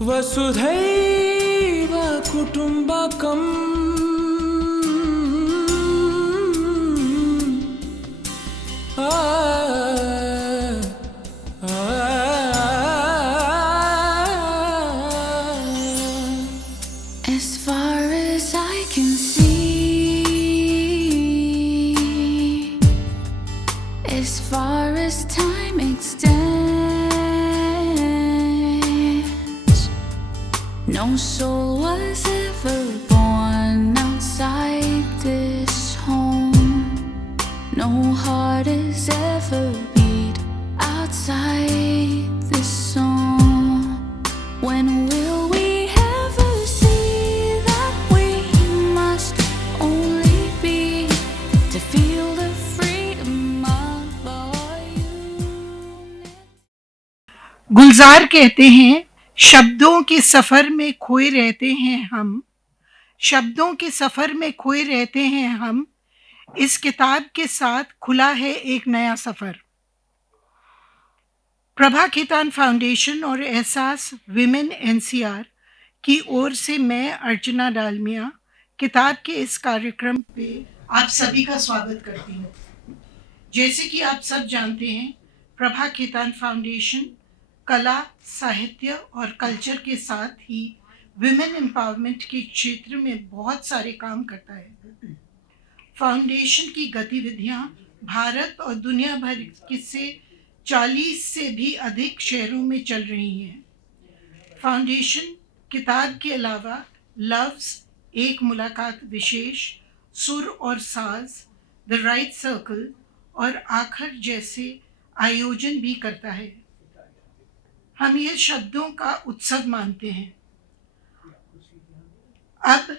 वसुधैव कुटुम्बकम् As far as I can see, as far as time extends, no soul was ever born outside this home. No heart has ever beat outside this song. When will we ever see that we must only be to feel the freedom of our unity? गुलजार कहते हैं, शब्दों के सफर में खोए रहते हैं हम, शब्दों के सफर में खोए रहते हैं हम, इस किताब के साथ खुला है एक नया सफर। प्रभा खेतान फाउंडेशन और एहसास विमेन एनसीआर की ओर से मैं अर्चना डालमिया किताब के इस कार्यक्रम पे आप सभी का स्वागत करती हूँ। जैसे कि आप सब जानते हैं, प्रभा खेतान फाउंडेशन कला, साहित्य और कल्चर के साथ ही विमेन एम्पावरमेंट के क्षेत्र में बहुत सारे काम करता है। फाउंडेशन की गतिविधियां भारत और दुनिया भर से 40 से भी अधिक शहरों में चल रही हैं। फाउंडेशन किताब के अलावा लव्स, एक मुलाकात विशेष, सुर और साज, द राइट सर्कल और आखिर जैसे आयोजन भी करता है। हम यह शब्दों का उत्सव मानते हैं। अब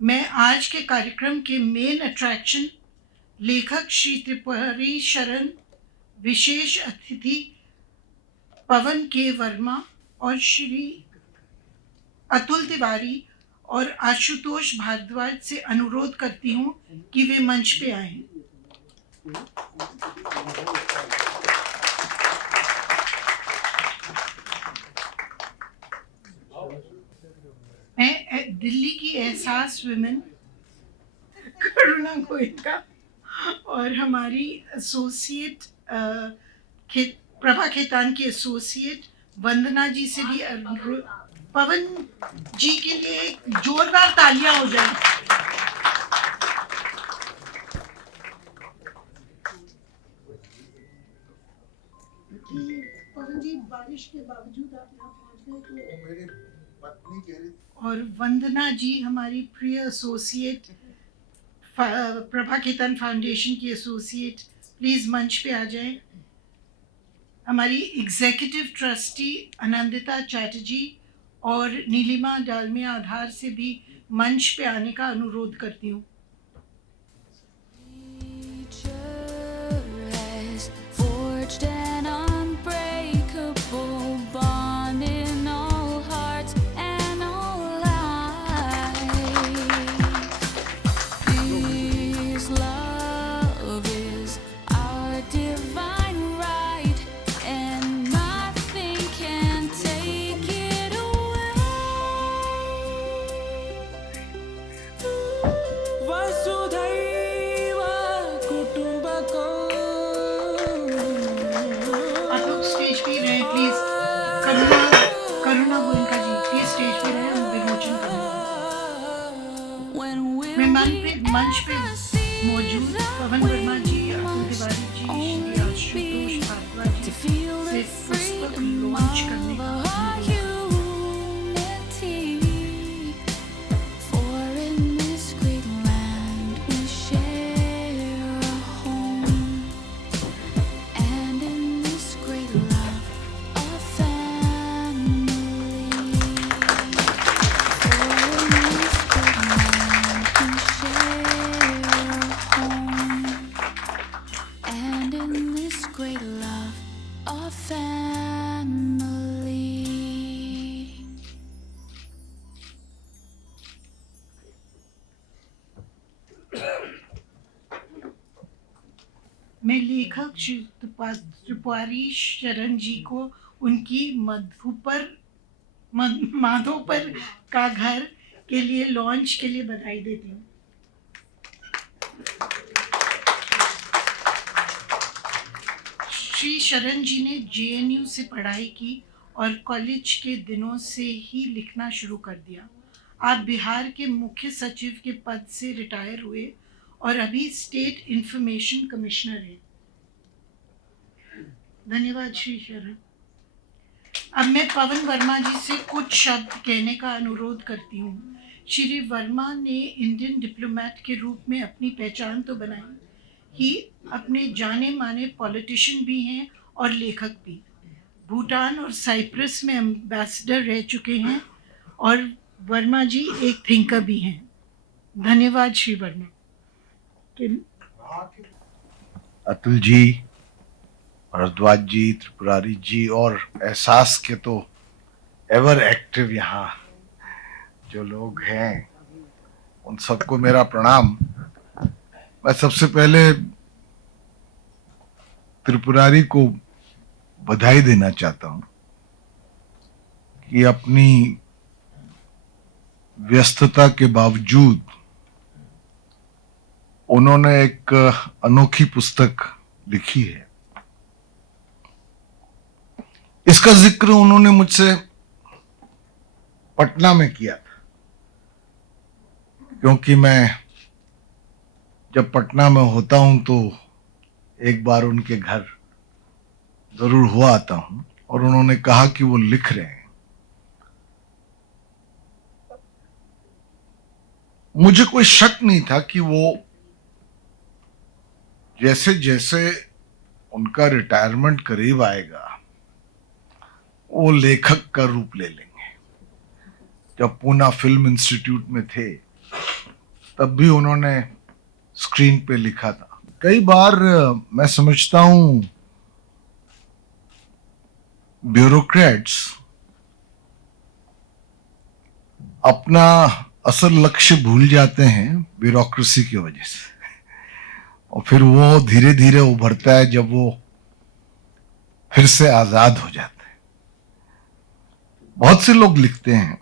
मैं आज के कार्यक्रम के मेन अट्रैक्शन लेखक श्री त्रिपुरारी शरण, विशेष अतिथि पवन के वर्मा और श्री अतुल तिवारी और आशुतोष भारद्वाज से अनुरोध करती हूँ कि वे मंच पे आएं। मैं दिल्ली की एहसास विमेन करुणा गोयनका और हमारी एसोसिएट प्रभा खेतान की एसोसिएट वंदना जी से भी पवन जी के लिए एक जोरदार तालियां हो जाए। पवन जी, बारिश के बावजूद आप यहाँ पहुँच गए तो मेरी पत्नी कह रही। और वंदना जी हमारी प्रिय एसोसिएट, प्रभा खेतान फाउंडेशन की एसोसिएट, प्लीज मंच पे आ जाएं। हमारी एग्जीक्यूटिव ट्रस्टी आनंदिता चैटर्जी और नीलिमा डालमिया आधार से भी मंच पे आने का अनुरोध करती हूँ। वसुधैव कुटुम्बकम्। आप लोग स्टेज पे रहे please. Karuna Goenka ji please stage पे रहे, हम विमोचन करेंगे। मैं मंच पे मौजूद पवन वर्मा जी, अतुल तिवारी जी, श्री आशुतोष भारद्वाज जी से पुस्तक लॉन्च करने का मैं लेखक त्रिपुरारी शरण जी को उनकी मधुपर माधोपर का घर के लिए लॉन्च के लिए बधाई देती हूँ। श्री शरण जी ने जेएनयू से पढ़ाई की और कॉलेज के दिनों से ही लिखना शुरू कर दिया। आप बिहार के मुख्य सचिव के पद से रिटायर हुए और अभी स्टेट इंफॉर्मेशन कमिश्नर हैं। धन्यवाद श्री शरण। अब मैं पवन वर्मा जी से कुछ शब्द कहने का अनुरोध करती हूँ। श्री वर्मा ने इंडियन डिप्लोमेट के रूप में अपनी पहचान तो बनाई ही, अपने जाने माने पॉलिटिशियन भी हैं और लेखक भी। भूटान और साइप्रस में एम्बेसडर रह चुके हैं और वर्मा जी एक थिंकर भी हैं। धन्यवाद श्री वर्मा। अतुल जी, भरद्वाज जी, त्रिपुरारी जी और एहसास के तो एवर एक्टिव यहाँ जो लोग हैं, उन सबको मेरा प्रणाम। मैं सबसे पहले त्रिपुरारी को बधाई देना चाहता हूँ कि अपनी व्यस्तता के बावजूद उन्होंने एक अनोखी पुस्तक लिखी है। इसका जिक्र उन्होंने मुझसे पटना में किया था, क्योंकि मैं जब पटना में होता हूं तो एक बार उनके घर जरूर हुआ आता हूं और उन्होंने कहा कि वो लिख रहे हैं। मुझे कोई शक नहीं था कि वो जैसे जैसे उनका रिटायरमेंट करीब आएगा वो लेखक का रूप ले लेंगे। जब पूना फिल्म इंस्टीट्यूट में थे तब भी उन्होंने स्क्रीन पे लिखा था। कई बार मैं समझता हूं ब्यूरोक्रेट्स अपना असल लक्ष्य भूल जाते हैं ब्यूरोक्रेसी की वजह से, और फिर वो धीरे धीरे उभरता है जब वो फिर से आजाद हो जाते हैं। बहुत से लोग लिखते हैं।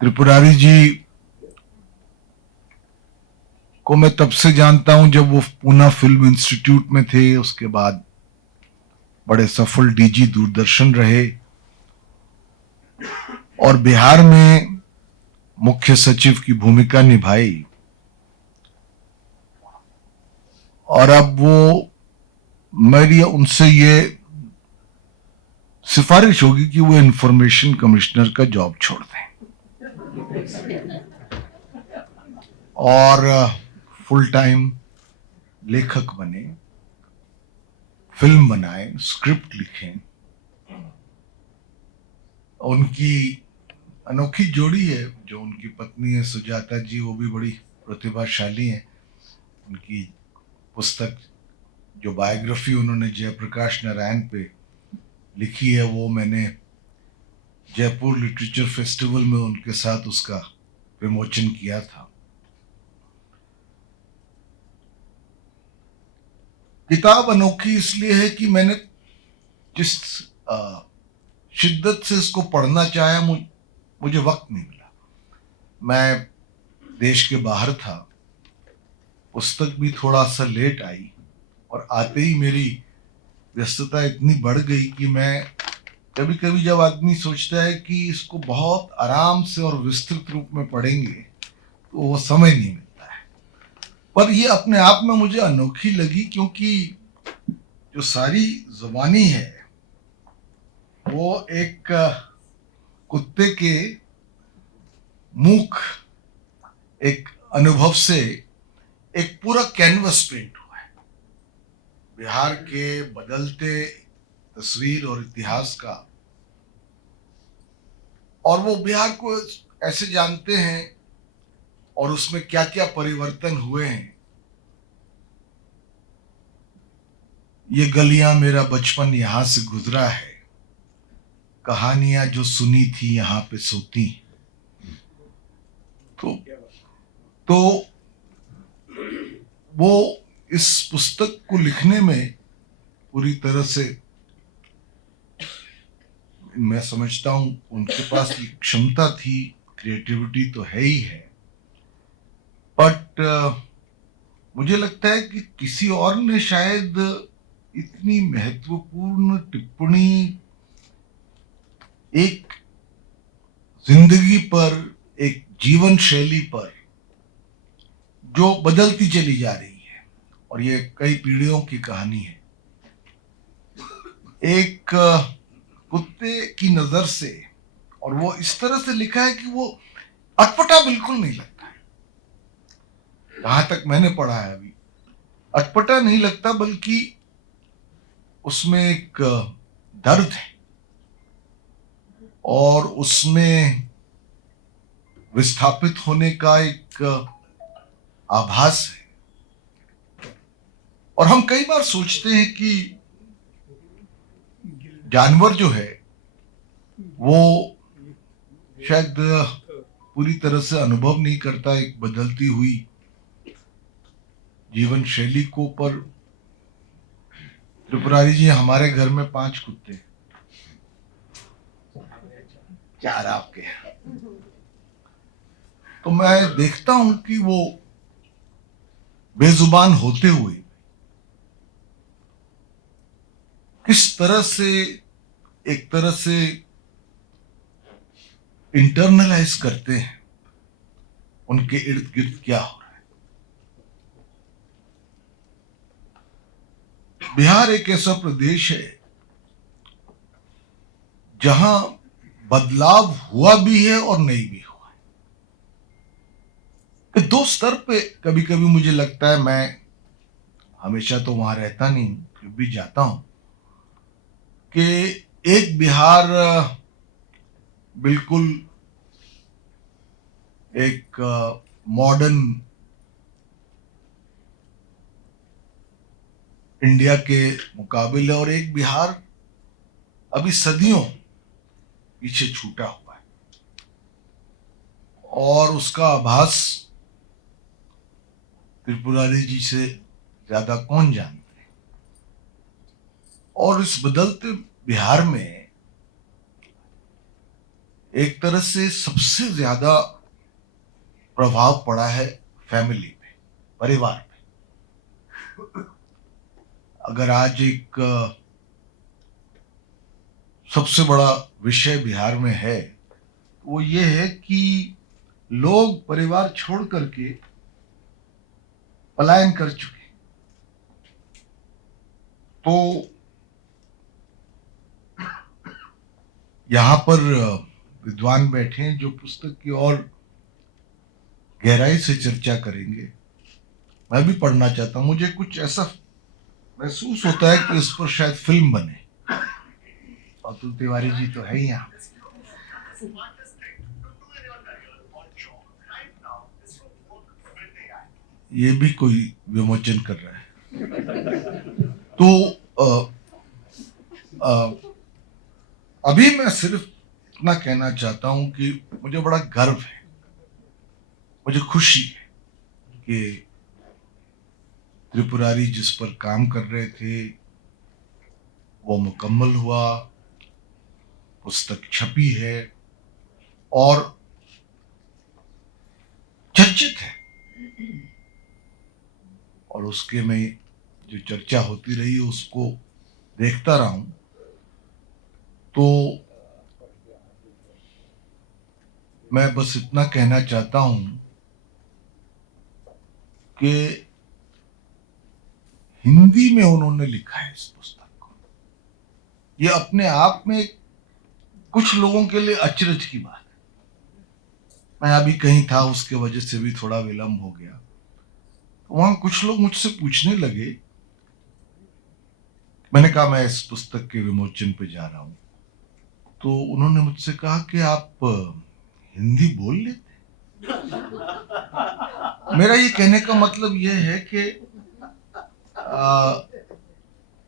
त्रिपुरारी जी को मैं तब से जानता हूं जब वो पूना फिल्म इंस्टीट्यूट में थे, उसके बाद बड़े सफल डीजी दूरदर्शन रहे और बिहार में मुख्य सचिव की भूमिका निभाई। और अब वो, मेरी उनसे ये सिफारिश होगी कि वो इंफॉर्मेशन कमिश्नर का जॉब छोड़ दें और फुल टाइम लेखक बने, फिल्म बनाएं, स्क्रिप्ट लिखें। उनकी अनोखी जोड़ी है जो उनकी पत्नी है सुजाता जी, वो भी बड़ी प्रतिभाशाली हैं। उनकी पुस्तक जो बायोग्राफी उन्होंने जयप्रकाश नारायण पे लिखी है, वो मैंने जयपुर लिटरेचर फेस्टिवल में उनके साथ उसका विमोचन किया था। किताब अनोखी इसलिए है कि मैंने जिस शिद्दत से इसको पढ़ना चाहा, मुझे वक्त नहीं मिला। मैं देश के बाहर था, पुस्तक भी थोड़ा सा लेट आई और आते ही मेरी व्यस्तता इतनी बढ़ गई कि मैं कभी कभी, जब आदमी सोचता है कि इसको बहुत आराम से और विस्तृत रूप में पढ़ेंगे तो वो समय नहीं मिलता है। पर ये अपने आप में मुझे अनोखी लगी, क्योंकि जो सारी जुबानी है वो एक कुत्ते के मूक एक अनुभव से एक पूरा कैनवस पेंट हुआ है बिहार के बदलते तस्वीर और इतिहास का। और वो बिहार को ऐसे जानते हैं और उसमें क्या क्या परिवर्तन हुए हैं। ये गलियां मेरा बचपन यहां से गुजरा है, कहानियां जो सुनी थी यहां पे सोती। तो वो इस पुस्तक को लिखने में पूरी तरह से मैं समझता हूं उनके पास ये क्षमता थी, क्रिएटिविटी तो है ही है, बट मुझे लगता है कि किसी और ने शायद इतनी महत्वपूर्ण टिप्पणी एक जिंदगी पर, एक जीवन शैली पर जो बदलती चली जा रही है, और ये कई पीढ़ियों की कहानी है, एक कुत्ते की नजर से, और वो इस तरह से लिखा है कि वो अटपटा बिल्कुल नहीं लगता। जहां तक मैंने पढ़ा है अभी, अटपटा नहीं लगता, बल्कि उसमें एक दर्द है और उसमें विस्थापित होने का एक आभास है। और हम कई बार सोचते हैं कि जानवर जो है वो शायद पूरी तरह से अनुभव नहीं करता एक बदलती हुई जीवन शैली को, पर त्रिपुरारी जी, हमारे घर में 5 कुत्ते, 4 आपके हैं, तो मैं देखता हूं कि वो बेजुबान होते हुए किस तरह से, एक तरह से इंटरनलाइज करते हैं उनके इर्द गिर्द क्या हो रहा है। बिहार एक ऐसा प्रदेश है जहां बदलाव हुआ भी है और नहीं भी हुआ है। 2 स्तर पे कभी कभी मुझे लगता है, मैं हमेशा तो वहां रहता नहीं, फिर भी जाता हूं, कि एक बिहार बिल्कुल एक मॉडर्न इंडिया के मुकाबले, और एक बिहार अभी सदियों पीछे छूटा हुआ है, और उसका आभास त्रिपुरारी जी से ज्यादा कौन जानते हैं। और इस बदलते बिहार में एक तरह से सबसे ज्यादा प्रभाव पड़ा है फैमिली पे, परिवार पे। अगर आज एक सबसे बड़ा विषय बिहार में है, वो ये है कि लोग परिवार छोड़ करके पलायन कर चुके। तो यहां पर विद्वान बैठे हैं जो पुस्तक की और गहराई से चर्चा करेंगे। मैं भी पढ़ना चाहता हूं, मुझे कुछ ऐसा महसूस होता है कि इस पर शायद फिल्म बने। अतुल तिवारी जी तो है ही यहाँ। ये भी कोई विमोचन कर रहा है। तो अभी मैं सिर्फ इतना कहना चाहता हूं कि मुझे बड़ा गर्व है, मुझे खुशी है कि त्रिपुरारी जिस पर काम कर रहे थे वो मुकम्मल हुआ, पुस्तक छपी है और चर्चित है, और उसके में जो चर्चा होती रही उसको देखता रहा हूं। तो मैं बस इतना कहना चाहता हूं कि हिंदी में उन्होंने लिखा है इस पुस्तक को। ये अपने आप में कुछ लोगों के लिए अचरज की बात है। मैं अभी कहीं था, उसके वजह से भी थोड़ा विलंब हो गया। वहां कुछ लोग मुझसे पूछने लगे, मैंने कहा मैं इस पुस्तक के विमोचन पे जा रहा हूं, तो उन्होंने मुझसे कहा कि आप हिंदी बोल लेते। मेरा ये कहने का मतलब यह है कि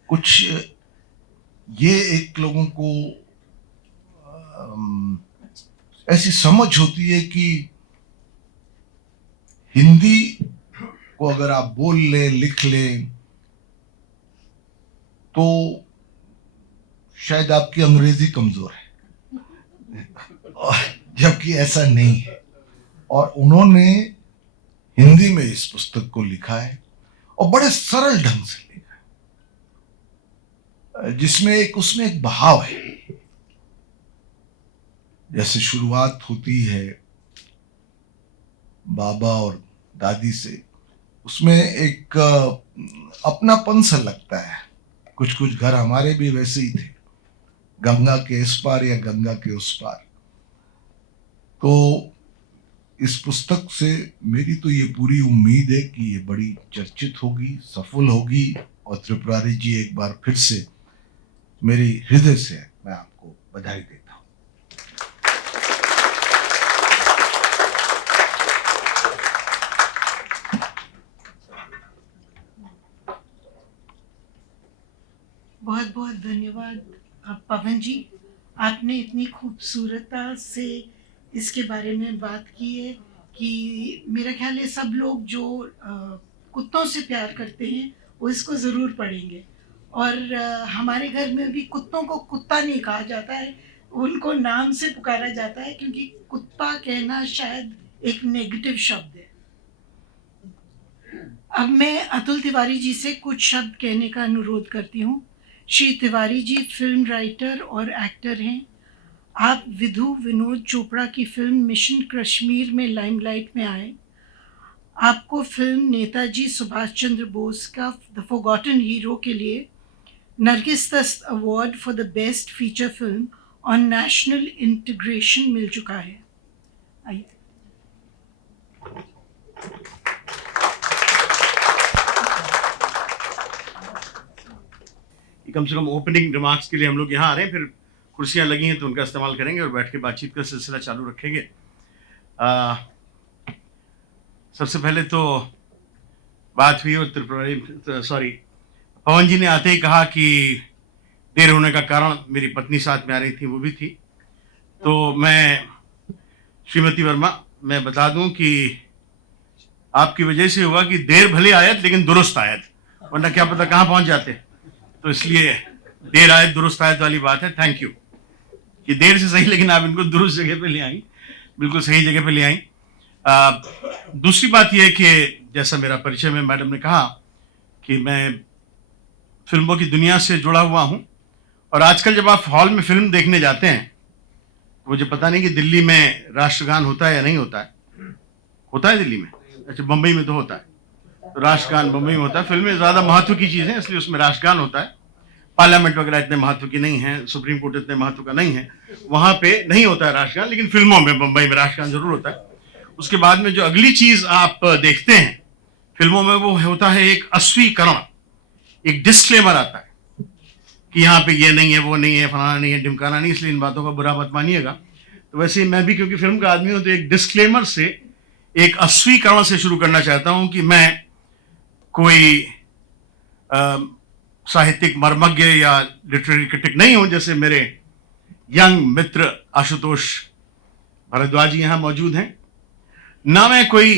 कुछ ये एक लोगों को ऐसी समझ होती है कि हिंदी को अगर आप बोल लें, लिख लें, तो शायद आपकी अंग्रेजी कमजोर है। जबकि ऐसा नहीं है। और उन्होंने हिंदी में इस पुस्तक को लिखा है और बड़े सरल ढंग से लिखा है, जिसमें उसमें एक भाव है। जैसे शुरुआत होती है बाबा और दादी से, उसमें एक अपनापन सा लगता है। कुछ कुछ घर हमारे भी वैसे ही थे, गंगा के इस पार या गंगा के उस पार। तो इस पुस्तक से मेरी तो ये पूरी उम्मीद है कि ये बड़ी चर्चित होगी, सफल होगी, और त्रिपुरारी जी एक बार फिर से मेरी हृदय से मैं आपको बधाई देता हूँ। बहुत बहुत धन्यवाद पवन जी, आपने इतनी खूबसूरता से इसके बारे में बात की है कि मेरा ख्याल है सब लोग जो कुत्तों से प्यार करते हैं वो इसको ज़रूर पढ़ेंगे। और हमारे घर में भी कुत्तों को कुत्ता नहीं कहा जाता है, उनको नाम से पुकारा जाता है, क्योंकि कुत्ता कहना शायद एक नेगेटिव शब्द है। अब मैं अतुल तिवारी जी से कुछ शब्द कहने का अनुरोध करती हूँ। श्री तिवारी जी फिल्म राइटर और एक्टर हैं। आप विधु विनोद चोपड़ा की फिल्म मिशन कश्मीर में लाइमलाइट में आए। आपको फिल्म नेताजी सुभाष चंद्र बोस का द फॉरगॉटन हीरो के लिए नरगिस दस्त award for the best feature film on national integration मिल चुका है। आइए। कम से कम ओपनिंग रिमार्क्स के लिए हम लोग यहाँ आ रहे हैं, फिर कुर्सियाँ लगी हैं तो उनका इस्तेमाल करेंगे और बैठ के बातचीत का सिलसिला चालू रखेंगे। सबसे पहले तो बात हुई और पवन जी ने आते ही कहा कि देर होने का कारण मेरी पत्नी साथ में आ रही थी, वो भी थी। तो मैं श्रीमती वर्मा, मैं बता दूं कि आपकी वजह से हुआ कि देर भले आयत लेकिन दुरुस्त आयत, वरना क्या पता कहाँ पहुँच जाते। तो इसलिए देर आयत दुरुस्त आयत वाली बात है। थैंक यू कि देर से सही लेकिन आप इनको दुरुस्त जगह पे ले आई, बिल्कुल सही जगह पे ले आई। दूसरी बात यह है कि जैसा मेरा परिचय में मैडम ने कहा कि मैं फिल्मों की दुनिया से जुड़ा हुआ हूं, और आजकल जब आप हॉल में फिल्म देखने जाते हैं तो मुझे पता नहीं कि दिल्ली में राष्ट्रगान होता है या नहीं होता है। होता है दिल्ली में? अच्छा, बम्बई में तो होता है। तो राष्ट्रगान बम्बई में होता है। फिल्में ज़्यादा महत्व की चीज़ है, इसलिए उसमें राष्ट्रगान होता है। पार्लियामेंट वगैरह इतने महत्व की नहीं है, सुप्रीम कोर्ट इतने महत्व का नहीं है, वहाँ पे नहीं होता है राष्ट्रगान, लेकिन फिल्मों में बम्बई में राष्ट्रगान जरूर होता है। उसके बाद में जो अगली चीज़ आप देखते हैं फिल्मों में, वो होता है एक अस्वीकरण, एक डिस्क्लेमर आता है कि यहाँ पे ये नहीं है, वो नहीं है, फलाना नहीं है, ढिमकाना नहीं। इसलिए इन बातों का बुरा मत मानिएगा। तो वैसे ही मैं भी क्योंकि फिल्म का आदमी हूँ तो एक डिस्क्लेमर से, एक अस्वीकरण से शुरू करना चाहता हूँ कि मैं कोई साहित्यिक मर्मज्ञ या लिटरेरी क्रिटिक नहीं हूं, जैसे मेरे यंग मित्र आशुतोष भारद्वाज जी यहाँ मौजूद हैं। ना मैं कोई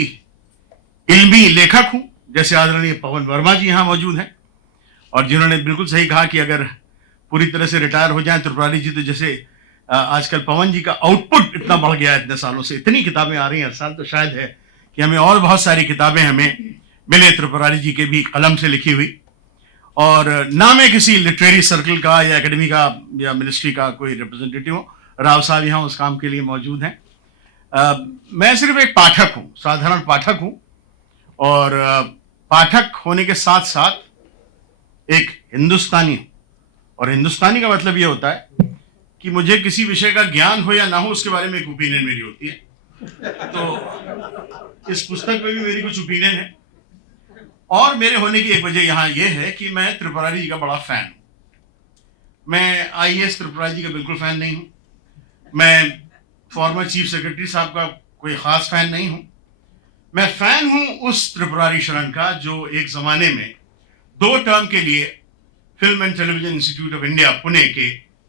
इल्मी लेखक हूं, जैसे आदरणीय पवन वर्मा जी यहाँ मौजूद हैं, और जिन्होंने बिल्कुल सही कहा कि अगर पूरी तरह से रिटायर हो जाएं त्रिपुरारी जी तो जैसे आजकल पवन जी का आउटपुट इतना बढ़ गया है, इतने सालों से इतनी किताबें आ रही हैं हर साल, तो शायद है कि हमें और बहुत सारी किताबें हमें मिले त्रिपुरारी जी के भी कलम से लिखी हुई। और ना मैं किसी लिटरेरी सर्कल का या एकेडमी का या मिनिस्ट्री का कोई रिप्रेजेंटेटिव हूँ। राव साहब यहाँ उस काम के लिए मौजूद हैं। मैं सिर्फ एक पाठक हूँ, साधारण पाठक हूँ, और पाठक होने के साथ साथ एक हिंदुस्तानी हूँ। और हिंदुस्तानी का मतलब ये होता है कि मुझे किसी विषय का ज्ञान हो या ना हो, उसके बारे में एक ओपिनियन मेरी होती है। तो इस पुस्तक में भी मेरी कुछ ओपिनियन है, और मेरे होने की एक वजह यहाँ ये है कि मैं त्रिपुरारी जी का बड़ा फैन हूँ। मैं आईएएस त्रिपुरारी जी का बिल्कुल फैन नहीं हूँ। मैं फॉर्मर चीफ सेक्रेटरी साहब का कोई ख़ास फैन नहीं हूँ। मैं फैन हूँ उस त्रिपुरारी शरण का जो एक ज़माने में 2 टर्म के लिए film and television institute of India Pune के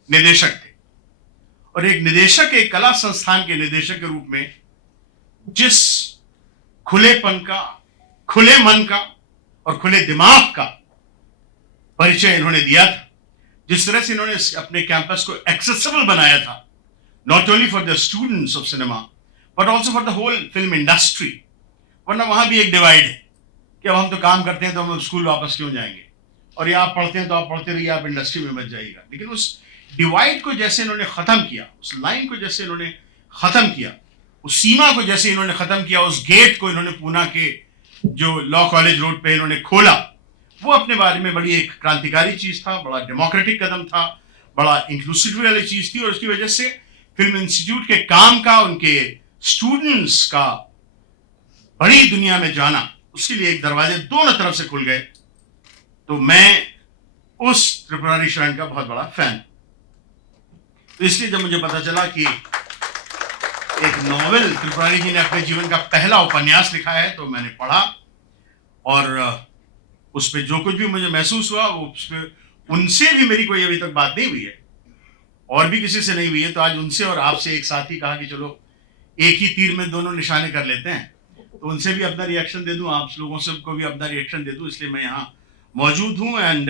निदेशक थे, और एक निदेशक, एक कला संस्थान के निदेशक के रूप में जिस खुलेपन का, खुले मन का और खुले दिमाग का परिचय इन्होंने दिया था, जिस तरह से इन्होंने अपने कैंपस को एक्सेसिबल बनाया था, not only for the students of cinema but also for the whole film industry. वरना वहाँ भी एक डिवाइड है कि अब हम तो काम करते हैं तो हम स्कूल वापस क्यों जाएंगे, और ये आप पढ़ते हैं तो आप पढ़ते रहिए, आप इंडस्ट्री में मत जाइएगा। लेकिन उस डिवाइड को जैसे इन्होंने ख़त्म किया, उस लाइन को जैसे इन्होंने ख़त्म किया, उस सीमा को जैसे इन्होंने ख़त्म किया, उस गेट को इन्होंने पूना के जो लॉ कॉलेज रोड पे इन्होंने खोला, वो अपने बारे में बड़ी एक क्रांतिकारी चीज़ था, बड़ा डेमोक्रेटिक कदम था, बड़ा इंक्लूसिव वाली चीज़ थी। और उसकी वजह से फिल्म इंस्टीट्यूट के काम का, उनके स्टूडेंट्स का बड़ी दुनिया में जाना, उसके लिए एक दरवाजे दोनों तरफ से खुल गए। तो मैं उस त्रिपुरारी शरण का बहुत बड़ा फैन। तो इसलिए जब मुझे पता चला कि एक नॉवेल त्रिपुरारी जी ने अपने जीवन का पहला उपन्यास लिखा है, तो मैंने पढ़ा और उस पर जो कुछ भी मुझे महसूस हुआ, वो उस पर उनसे भी मेरी कोई अभी तक बात नहीं हुई है और भी किसी से नहीं हुई है। तो आज उनसे और आपसे एक साथ ही कहा कि चलो एक ही तीर में दोनों निशाने कर लेते हैं, तो उनसे भी अपना रिएक्शन दे दूं, आप लोगों से को भी अपना रिएक्शन दे दूं, इसलिए मैं यहाँ मौजूद हूँ। And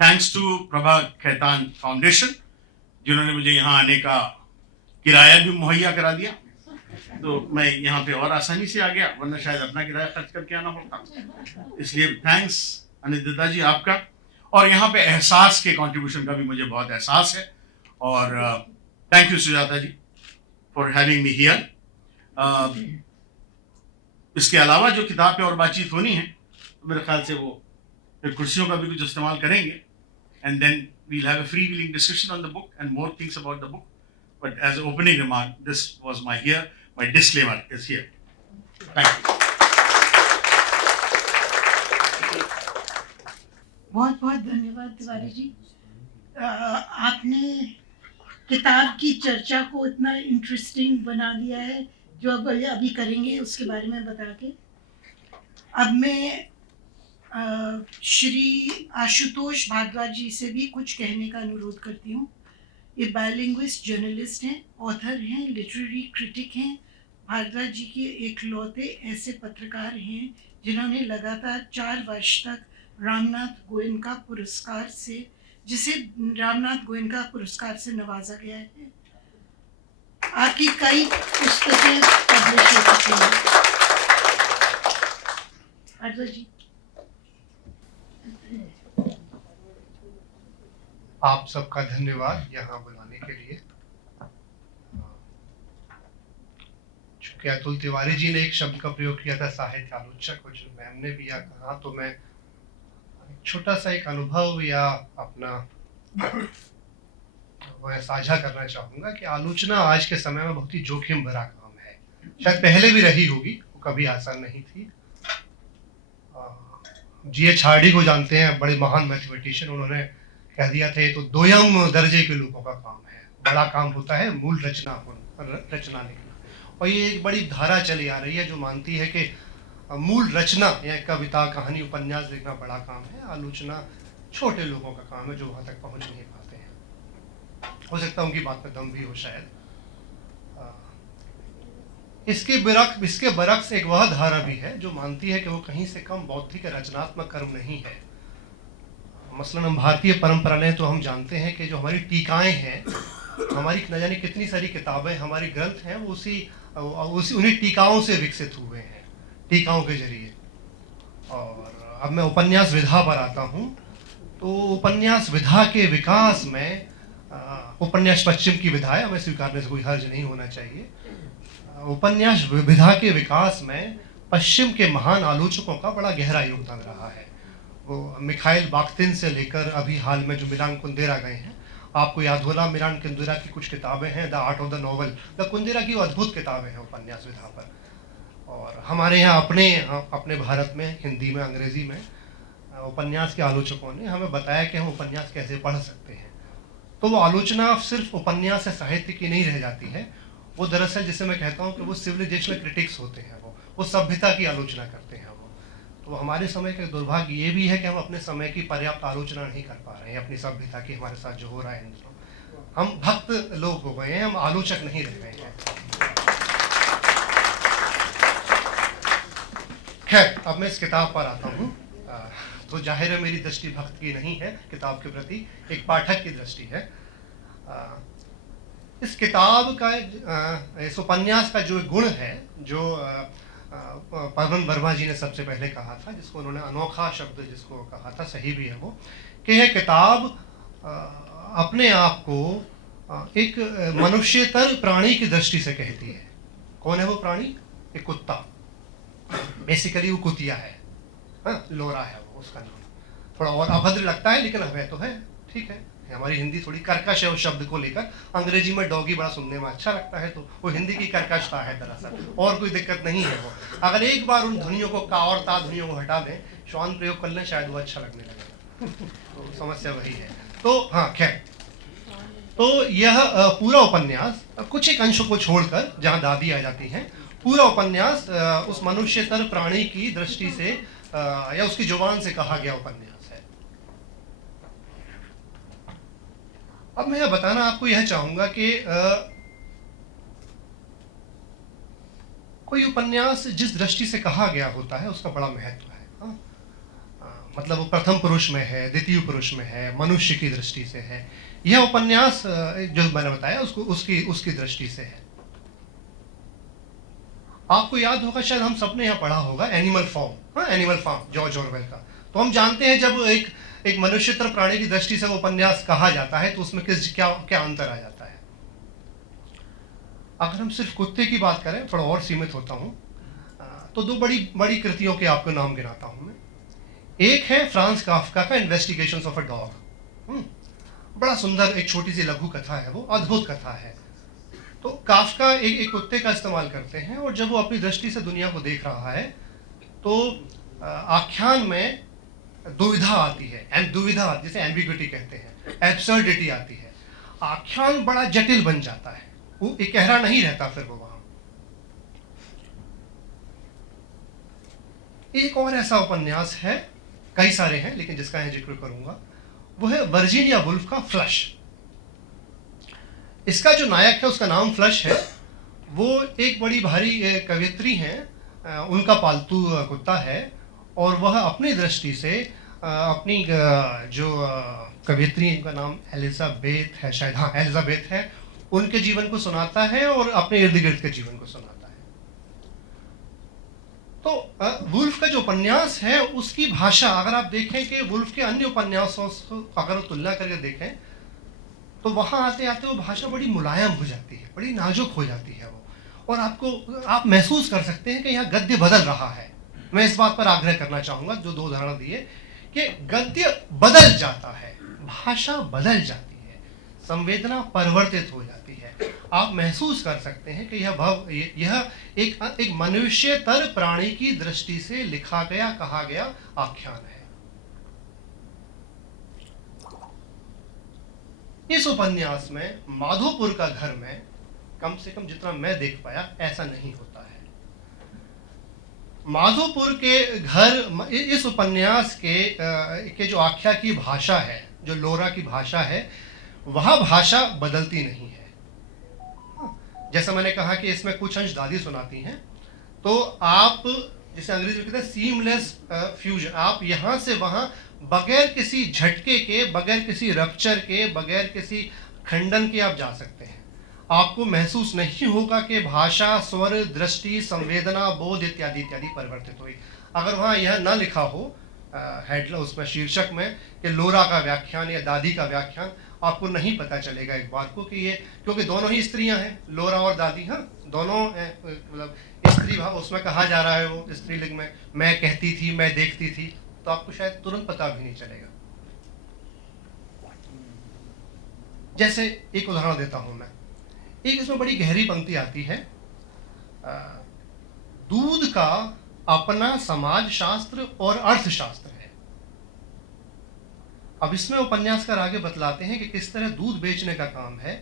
thanks to Prabha Khaitan foundation, जिन्होंने मुझे यहाँ आने का किराया भी मुहैया करा दिया, तो मैं यहाँ पे और आसानी से आ गया, वरना शायद अपना किराया खर्च करके आना पड़ता। इसलिए थैंक्स अनिंदिता जी आपका, और यहाँ पे एहसास के कंट्रीब्यूशन का भी मुझे बहुत एहसास है। और thank you Sujata ji for having me here. इसके अलावा जो किताब पे और बातचीत होनी है, तो मेरे ख्याल से वो फिर कुर्सियों का भी कुछ इस्तेमाल करेंगे, and then we'll have a free-wheeling discussion on the book and more things about the book. But as an opening remark, this was my disclaimer is here. Thank you. बहुत बहुत धन्यवाद तिवारी जी। आपने किताब की चर्चा को इतना इंटरेस्टिंग बना दिया है, जो अब अभी करेंगे उसके बारे में बता के। अब मैं श्री आशुतोष भारद्वाज जी से भी कुछ कहने का अनुरोध करती हूँ। ये बायलिंग्विस्ट जर्नलिस्ट हैं, ऑथर हैं, लिटरेरी क्रिटिक हैं। भारद्वाज जी के एकलौते ऐसे पत्रकार हैं जिन्होंने लगातार 4 वर्ष तक रामनाथ गोयनका पुरस्कार से, जिसे रामनाथ गोयनका पुरस्कार से नवाजा गया है। आपकी कई पुस्तकें पब्लिश हो चुकी हैं। भारद्वाज जी, आप सबका धन्यवाद यहाँ बुलाने के लिए। चूंकि अतुल तिवारी जी ने एक शब्द का प्रयोग किया था, साहित्य आलोचक, कुछ मैम ने भी यह कहा, तो मैं छोटा सा एक अनुभव या अपना मैं साझा करना चाहूँगा कि आलोचना आज के समय में बहुत ही जोखिम भरा काम है। शायद पहले भी रही होगी, वो कभी आसान नहीं थी। G.H. हार्डी को जानते हैं, बड़े महान मैथमेटिशियन, उन्होंने कह दिया था ये तो दोयम दर्जे के लोगों का काम है, बड़ा काम होता है मूल रचना लिखना। और ये एक बड़ी धारा चली आ रही है जो मानती है कि मूल रचना या कविता, कहानी, उपन्यास लिखना बड़ा काम है, आलोचना छोटे लोगों का काम है जो वहाँ तक पहुँच नहीं पाते हैं। हो सकता है उनकी बात में दम भी हो शायद। इसके बरक्स एक वह धारा भी है जो मानती है कि वो कहीं से कम बौद्धिक रचनात्मक कर्म नहीं है। मसलन हम भारतीय परंपरा में तो हम जानते हैं कि जो हमारी टीकाएं हैं, हमारी न जाने कितनी सारी किताबें, हमारी ग्रंथ हैं, वो उन्हीं टीकाओं से विकसित हुए हैं, टीकाओं के जरिए। और अब मैं उपन्यास विधा पर आता हूँ, तो उपन्यास विधा के विकास में उपन्यास पश्चिम की विधा है, हमें स्वीकारने से कोई हर्ज नहीं होना चाहिए। उपन्यास विधा के विकास में पश्चिम के महान आलोचकों का बड़ा गहरा योगदान रहा है। वो मिखाइल बाख्तिन से लेकर अभी हाल में जो मिलान कुंदेरा गए हैं, आपको याद होगा मिलान कुंदेरा की कुछ किताबें हैं, the art of the novel, the Kundera की अद्भुत किताबें हैं उपन्यास विधा पर। और हमारे यहाँ अपने भारत में हिंदी में, अंग्रेजी में उपन्यास के आलोचकों ने हमें बताया कि हम उपन्यास कैसे पढ़ सकते हैं। तो वो आलोचना सिर्फ उपन्यास या साहित्य की नहीं रह जाती है, वो दरअसल जिसे मैं कहता हूँ कि वो सिविलाइजेशनल क्रिटिक्स होते हैं, वो सभ्यता की आलोचना करते हैं। तो हमारे समय का दुर्भाग्य ये भी है कि हम अपने समय की पर्याप्त आलोचना नहीं कर पा रहे हैं, अपनी सभ्यता की, हमारे साथ जो हो रहा है हिंदुस्तान। हम भक्त लोग हो गए हैं, हम आलोचक नहीं रह गए हैं। खैर, अब मैं इस किताब पर आता हूँ। तो जाहिर है मेरी दृष्टि भक्त की नहीं है किताब के प्रति, एक पाठक की दृष्टि है। इस किताब का इस उपन्यास का जो गुण है, जो पवन वर्मा जी ने सबसे पहले कहा था, जिसको उन्होंने अनोखा शब्द जिसको कहा था, सही भी है वो, कि यह किताब अपने आप को एक मनुष्यतर प्राणी की दृष्टि से कहती है। कौन है वो प्राणी? एक कुत्ता, बेसिकली वो कुतिया है, हाँ, लोरा है वो, उसका नाम थोड़ा और अभद्र लगता है लेकिन हमें तो है, ठीक है, हमारी हिंदी थोड़ी कर्कश है उस शब्द को लेकर। अंग्रेजी में डॉगी बड़ा सुनने में अच्छा लगता है, तो वो हिंदी की कर्कशता है दरअसल, और कोई दिक्कत नहीं है वो। अगर एक बार उन ध्वनियों को, का और ता ध्वनियों को हटा दें, श्वान प्रयोग कर लें, शायद वो अच्छा लगने लगेगा। तो समस्या वही है। तो हाँ, खैर, तो यह पूरा उपन्यास, कुछ एक अंशों को छोड़कर जहाँ दादी आ जाती हैं, पूरा उपन्यास उस मनुष्यतर प्राणी की दृष्टि से या उसकी जुबान से कहा गया उपन्यास है। अब मैं यह बताना आपको यह चाहूंगा कि कोई उपन्यास जिस दृष्टि से कहा गया होता है उसका बड़ा महत्व है। मतलब वो प्रथम पुरुष में है, द्वितीय पुरुष में है, मनुष्य की दृष्टि से है। यह उपन्यास जो मैंने बताया उसको उसकी दृष्टि से है। आपको याद होगा, शायद हम सबने यहाँ पढ़ा होगा एनिमल फार्म, हाँ, एनिमल फार्म, जॉर्ज ऑरवेल का। तो हम जानते हैं जब एक मनुष्यतर प्राणी की दृष्टि से वो उपन्यास कहा जाता है तो उसमें क्या अंतर आ जाता है। अगर हम सिर्फ कुत्ते की बात करें, थोड़ा और सीमित होता हूँ, तो दो बड़ी बड़ी कृतियों के आपको नाम गिनाता हूँ मैं। एक है फ्रांस काफ्का का इन्वेस्टिगेशंस ऑफ अ डॉग। बड़ा सुंदर एक छोटी सी लघु कथा है, वो अद्भुत कथा है। तो काफ्का एक कुत्ते का इस्तेमाल करते हैं, और जब वो अपनी दृष्टि से दुनिया को देख रहा है तो आख्यान में दुविधा आती है, दुविधा जिसे एम्बिग्विटी कहते हैं, एब्सर्डिटी आती है। आख्यान बड़ा जटिल बन जाता है, वो एक गहरा नहीं रहता फिर वो वहां। एक और ऐसा उपन्यास है, कई सारे हैं लेकिन जिसका मैं जिक्र करूंगा वो है वर्जीनिया वुल्फ का फ्लश। इसका जो नायक है उसका नाम फ्लश है। वो एक बड़ी भारी कवयित्री हैं, उनका पालतू कुत्ता है, और वह अपनी दृष्टि से अपनी जो कवयित्री, उनका नाम एलिजाबेथ है शायद, हाँ एलिजाबेथ है, उनके जीवन को सुनाता है और अपने इर्द गिर्द के जीवन को सुनाता है। तो वुल्फ का जो उपन्यास है उसकी भाषा अगर आप देखें कि वुल्फ के अन्य उपन्यासों से अगर तुलना करके देखें तो वहां आते आते वो भाषा बड़ी मुलायम हो जाती है, बड़ी नाजुक हो जाती है वो, और आप महसूस कर सकते हैं कि यहाँ गद्य बदल रहा है। मैं इस बात पर आग्रह करना चाहूंगा, जो दो उदाहरण दिए, कि गद्य बदल जाता है, भाषा बदल जाती है, संवेदना परिवर्तित हो जाती है। आप महसूस कर सकते हैं कि यह एक मनुष्यतर प्राणी की दृष्टि से लिखा गया, कहा गया आख्यान है। इस उपन्यास में माधोपुर का घर में, कम से कम जितना मैं देख पाया, ऐसा नहीं होता है। माधोपुर के घर, इस उपन्यास के जो आख्या की भाषा है, जो लोरा की भाषा है, वह भाषा बदलती नहीं है। जैसा मैंने कहा कि इसमें कुछ अंश दादी सुनाती हैं, तो आप, जिसे अंग्रेजी में कहते हैं सीमलेस फ्यूजन, आप यहाँ से वहाँ बगैर किसी झटके के, बगैर किसी रप्चर के, बगैर किसी खंडन के आप जा सकते हैं। आपको महसूस नहीं होगा कि भाषा, स्वर, दृष्टि, संवेदना, बोध इत्यादि इत्यादि परिवर्तित हुई। अगर वहाँ यह न लिखा हो हेडलाइन, उसमें शीर्षक में, कि लोरा का व्याख्यान या दादी का व्याख्यान, आपको नहीं पता चलेगा एक बात को कि ये, क्योंकि दोनों ही स्त्रियां हैं, लोरा और दादी, हाँ दोनों, मतलब स्त्री भाव उसमें कहा जा रहा है, वो स्त्रीलिंग में, मैं कहती थी, मैं देखती थी, तो आपको शायद तुरंत पता भी नहीं चलेगा। जैसे एक उदाहरण देता हूं मैं, एक इसमें बड़ी गहरी पंक्ति आती है, दूध का अपना समाज शास्त्र और अर्थशास्त्र है। अब इसमें उपन्यासकार आगे बतलाते हैं कि किस तरह दूध बेचने का काम है,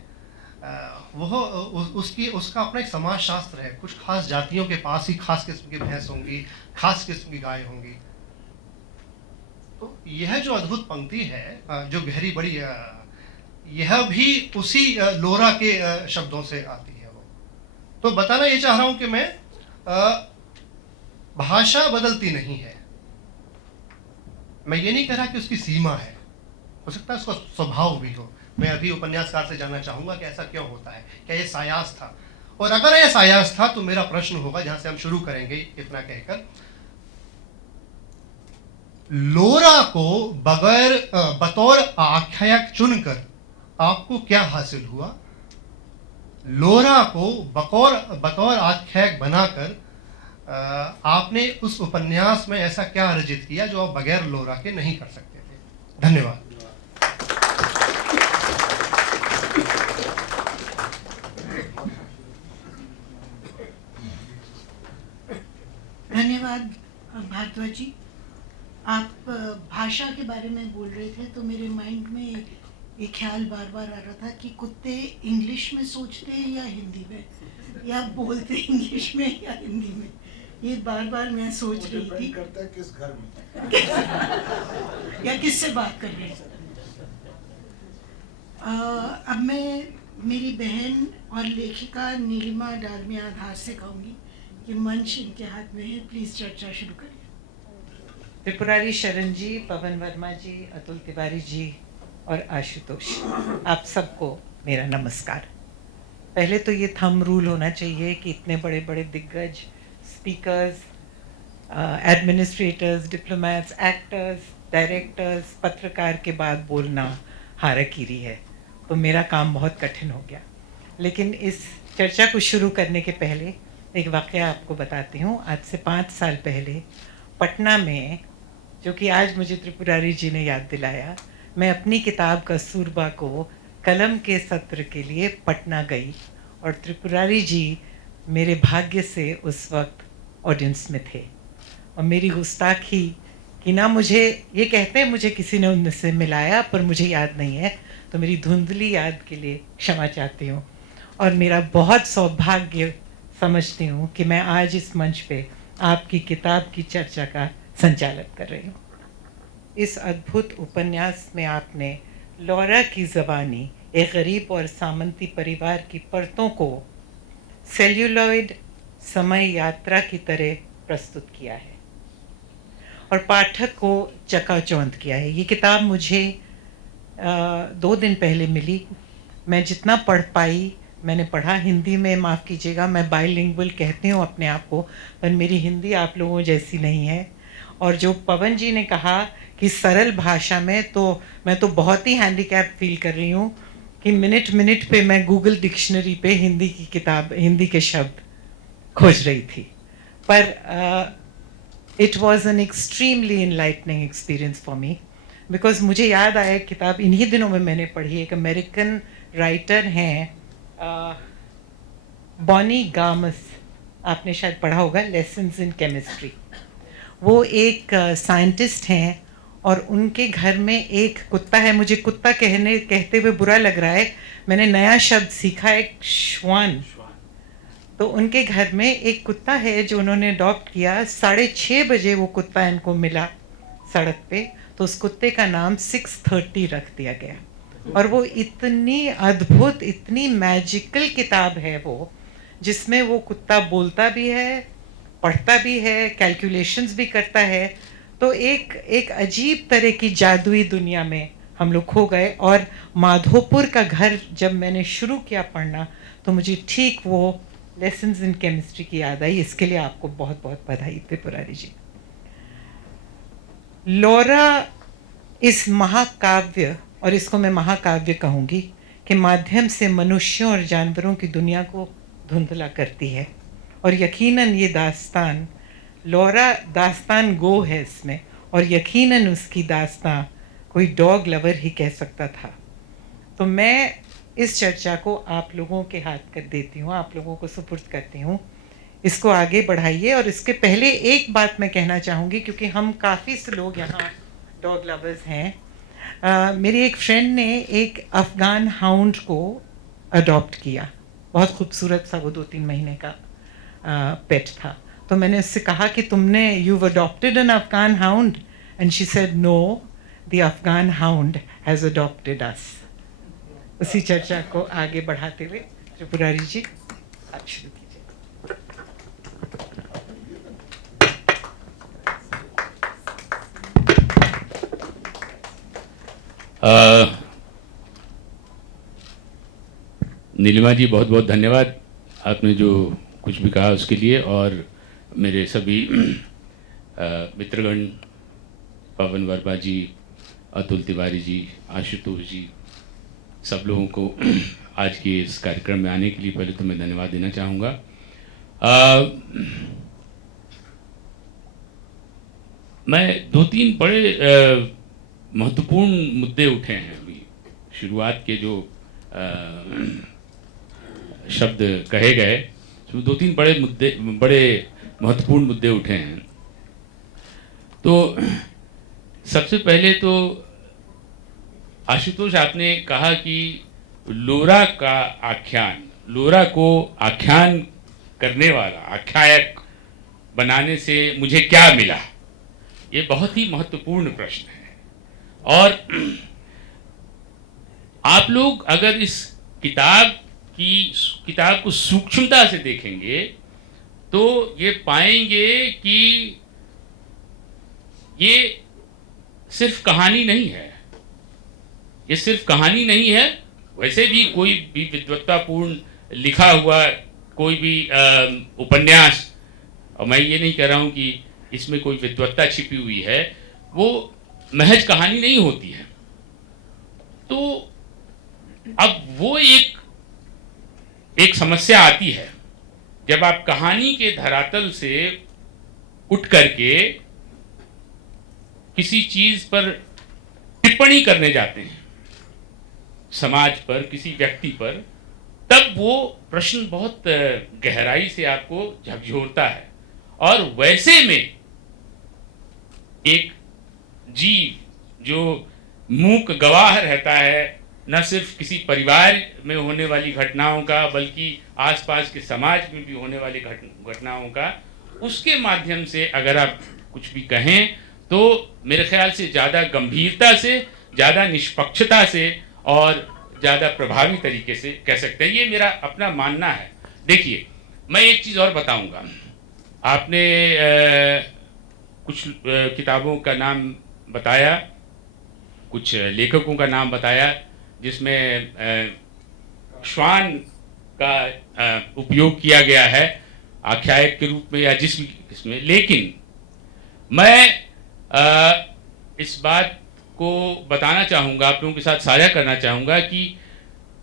उसका अपना एक समाज शास्त्र है। कुछ खास जातियों के पास ही खास किस्म की भैंस होंगी, खास किस्म की गाय होंगी। तो यह जो अद्भुत पंक्ति है, जो गहरी बड़ी, यह भी उसी लोरा के शब्दों से आती है। वो तो बताना ये चाह रहा हूं कि मैं, भाषा बदलती नहीं है। मैं ये नहीं कह रहा कि उसकी सीमा है, हो सकता है उसका स्वभाव भी हो, मैं अभी उपन्यासकार से जानना चाहूँगा कि ऐसा क्यों होता है, क्या ये सायास था? और अगर ये सायास था तो मेरा प्रश्न होगा, जहाँ से हम शुरू करेंगे इतना कहकर, लोरा को बतौर आख्यायक चुनकर आपको क्या हासिल हुआ? लोरा को बतौर आख्यायक बनाकर आपने उस उपन्यास में ऐसा क्या अर्जित किया जो आप बगैर लोरा के नहीं कर सकते थे? धन्यवाद। धन्यवाद भारद्वाज जी। आप भाषा के बारे में बोल रहे थे तो मेरे माइंड में ये ख्याल बार बार आ रहा था कि कुत्ते इंग्लिश में सोचते हैं या हिंदी में, या बोलते इंग्लिश में या हिंदी में, ये बार बार मैं सोच रही थी। करता है किस घर में या किससे बात कर रहे हैं। अब मैं मेरी बहन और लेखिका नीलिमा डालमिया आधार से कहूँगी कि मंच इनके हाथ में है, प्लीज चर्चा शुरू करिए। त्रिपुरारी शरण जी, पवन वर्मा जी, अतुल तिवारी जी और आशुतोष, आप सबको मेरा नमस्कार। पहले तो ये थंब रूल होना चाहिए कि इतने बड़े बड़े दिग्गज speakers, administrators, diplomats, actors, directors, पत्रकार के बाद बोलना हाराकीरी है, तो मेरा काम बहुत कठिन हो गया। लेकिन इस चर्चा को शुरू करने के पहले एक वाक़या आपको बताती हूँ। आज से 5 साल पहले पटना में, जो कि आज मुझे त्रिपुरारी जी ने याद दिलाया, मैं अपनी किताब कस्तूरबा को कलम के सत्र के लिए पटना गई और त्रिपुरारी जी मेरे भाग्य से उस वक्त ऑडियंस में थे। और मेरी गुस्ताखी कि ना, मुझे ये कहते हैं मुझे किसी ने उनसे मिलाया पर मुझे याद नहीं है, तो मेरी धुंधली याद के लिए क्षमा चाहती हूँ। और मेरा बहुत सौभाग्य समझती हूँ कि मैं आज इस मंच पे आपकी किताब की चर्चा का संचालन कर रही हूँ। इस अद्भुत उपन्यास में आपने लौरा की ज़बानी, एक गरीब और सामंती परिवार की परतों को सेल्यूलॉइड समय यात्रा की तरह प्रस्तुत किया है और पाठक को चकाचौंध किया है। ये किताब मुझे 2 दिन पहले मिली। मैं जितना पढ़ पाई मैंने पढ़ा हिंदी में, माफ़ कीजिएगा मैं बाइलिंगुअल कहती हूँ अपने आप को, पर मेरी हिंदी आप लोगों जैसी नहीं है। और जो पवन जी ने कहा कि सरल भाषा में, तो मैं तो बहुत ही हैंडीकैप फील कर रही हूँ कि मिनट मिनट पे मैं गूगल डिक्शनरी पे हिंदी की किताब, हिंदी के शब्द खोज रही थी। पर it was an extremely enlightening experience for me, because मुझे याद आया किताब इन्हीं दिनों में मैंने पढ़ी। एक अमेरिकन राइटर हैं बॉनी गामस, आपने शायद पढ़ा होगा, लेसन्स इन केमिस्ट्री। वो एक साइंटिस्ट हैं और उनके घर में एक कुत्ता है। मुझे कुत्ता कहते हुए बुरा लग रहा है, मैंने नया शब्द सीखा, एक श्वान। तो उनके घर में एक कुत्ता है जो उन्होंने अडॉप्ट किया। 6:30 बजे वो कुत्ता इनको मिला सड़क पे, तो उस कुत्ते का नाम 6:30 रख दिया गया। और वो इतनी अद्भुत, इतनी मैजिकल किताब है वो, जिसमें वो कुत्ता बोलता भी है, पढ़ता भी है, कैलकुलेशंस भी करता है। तो एक अजीब तरह की जादुई दुनिया में हम लोग खो गए। और माधोपुर का घर जब मैंने शुरू किया पढ़ना, तो मुझे ठीक वो लेसन्स इन केमिस्ट्री की याद आई। इसके लिए आपको बहुत बहुत बधाई त्रिपुरारी जी। लौरा इस महाकाव्य, और इसको मैं महाकाव्य कहूँगी, के माध्यम से मनुष्यों और जानवरों की दुनिया को धुंधला करती है। और यकीनन ये दास्तान, लौरा दास्तान गो है इसमें, और यकीनन उसकी दास्तान कोई डॉग लवर ही कह सकता था। तो मैं इस चर्चा को आप लोगों के हाथ कर देती हूँ, आप लोगों को सुपुर्द करती हूँ। इसको आगे बढ़ाइए। और इसके पहले एक बात मैं कहना चाहूँगी, क्योंकि हम काफ़ी से लोग यहाँ डॉग लवर्स हैं। मेरी एक फ्रेंड ने एक अफ़गान हाउंड को अडॉप्ट किया, बहुत खूबसूरत सा, वो 2-3 महीने का पेट था। तो मैंने उससे कहा कि तुमने you've adopted an Afghan hound, and she said no, the Afghan hound has adopted us. उसी चर्चा को आगे बढ़ाते हुए त्रिपुरारी जी आप शुरू कीजिए। नीलिमा जी बहुत बहुत धन्यवाद, आपने जो कुछ भी कहा उसके लिए। और मेरे सभी मित्रगण, पवन वर्मा जी, अतुल तिवारी जी, आशुतोष जी, सब लोगों को आज के इस कार्यक्रम में आने के लिए पहले तो मैं धन्यवाद देना चाहूँगा। मैं 2-3 बड़े महत्वपूर्ण मुद्दे उठे हैं अभी। शुरुआत के जो शब्द कहे गए, तो 2-3 बड़े महत्वपूर्ण मुद्दे उठे हैं। तो सबसे पहले तो आशुतोष, आपने कहा कि लोरा का आख्यान, लोरा को आख्यान करने वाला, आख्यायक बनाने से मुझे क्या मिला? ये बहुत ही महत्वपूर्ण प्रश्न है। और आप लोग अगर इस किताब को सूक्ष्मता से देखेंगे तो ये पाएंगे कि ये सिर्फ कहानी नहीं है। ये सिर्फ कहानी नहीं है। वैसे भी कोई भी विद्वत्तापूर्ण लिखा हुआ कोई भी उपन्यास, और मैं ये नहीं कह रहा हूं कि इसमें कोई विद्वत्ता छिपी हुई है, वो महज कहानी नहीं होती है। तो अब वो एक समस्या आती है जब आप कहानी के धरातल से उठ करके किसी चीज पर टिप्पणी करने जाते हैं, समाज पर, किसी व्यक्ति पर, तब वो प्रश्न बहुत गहराई से आपको झकझोरता है। और वैसे में एक जीव जो मूक गवाह रहता है, न सिर्फ किसी परिवार में होने वाली घटनाओं का, बल्कि आसपास के समाज में भी होने वाली घटनाओं का, उसके माध्यम से अगर आप कुछ भी कहें तो मेरे ख्याल से ज़्यादा गंभीरता से, ज़्यादा निष्पक्षता से और ज़्यादा प्रभावी तरीके से कह सकते हैं। ये मेरा अपना मानना है। देखिए, मैं एक चीज़ और बताऊंगा। आपने कुछ किताबों का नाम बताया, कुछ लेखकों का नाम बताया, जिसमें श्वान का उपयोग किया गया है आख्यायक के रूप में या जिसमें। लेकिन मैं इस बात को बताना चाहूँगा, आप लोगों के साथ साझा करना चाहूँगा कि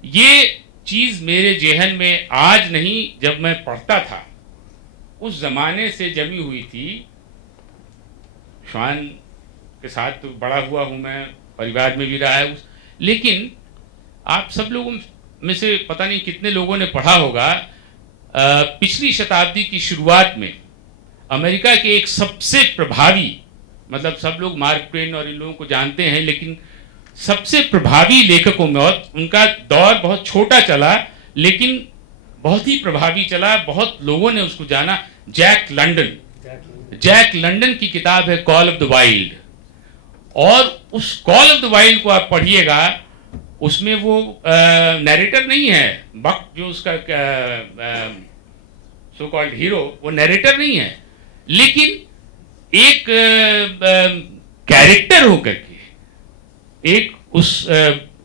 ये चीज़ मेरे जेहन में आज नहीं, जब मैं पढ़ता था उस ज़माने से जमी हुई थी। श्वान के साथ तो बड़ा हुआ हूँ मैं, परिवार में भी रहा है। लेकिन आप सब लोगों में से पता नहीं कितने लोगों ने पढ़ा होगा, पिछली शताब्दी की शुरुआत में अमेरिका के एक सबसे प्रभावी, मतलब सब लोग मार्क ट्वेन और इन लोगों को जानते हैं, लेकिन सबसे प्रभावी लेखकों में, और उनका दौर बहुत छोटा चला लेकिन बहुत ही प्रभावी चला, बहुत लोगों ने उसको जाना, जैक लंडन की किताब है कॉल ऑफ द वाइल्ड। और उस कॉल ऑफ द वाइल्ड को आप पढ़िएगा, उसमें वो नैरेटर नहीं है, बक जो उसका सो कॉल्ड हीरो, वो नैरेटर नहीं है, लेकिन एक कैरेक्टर होकर के, एक उस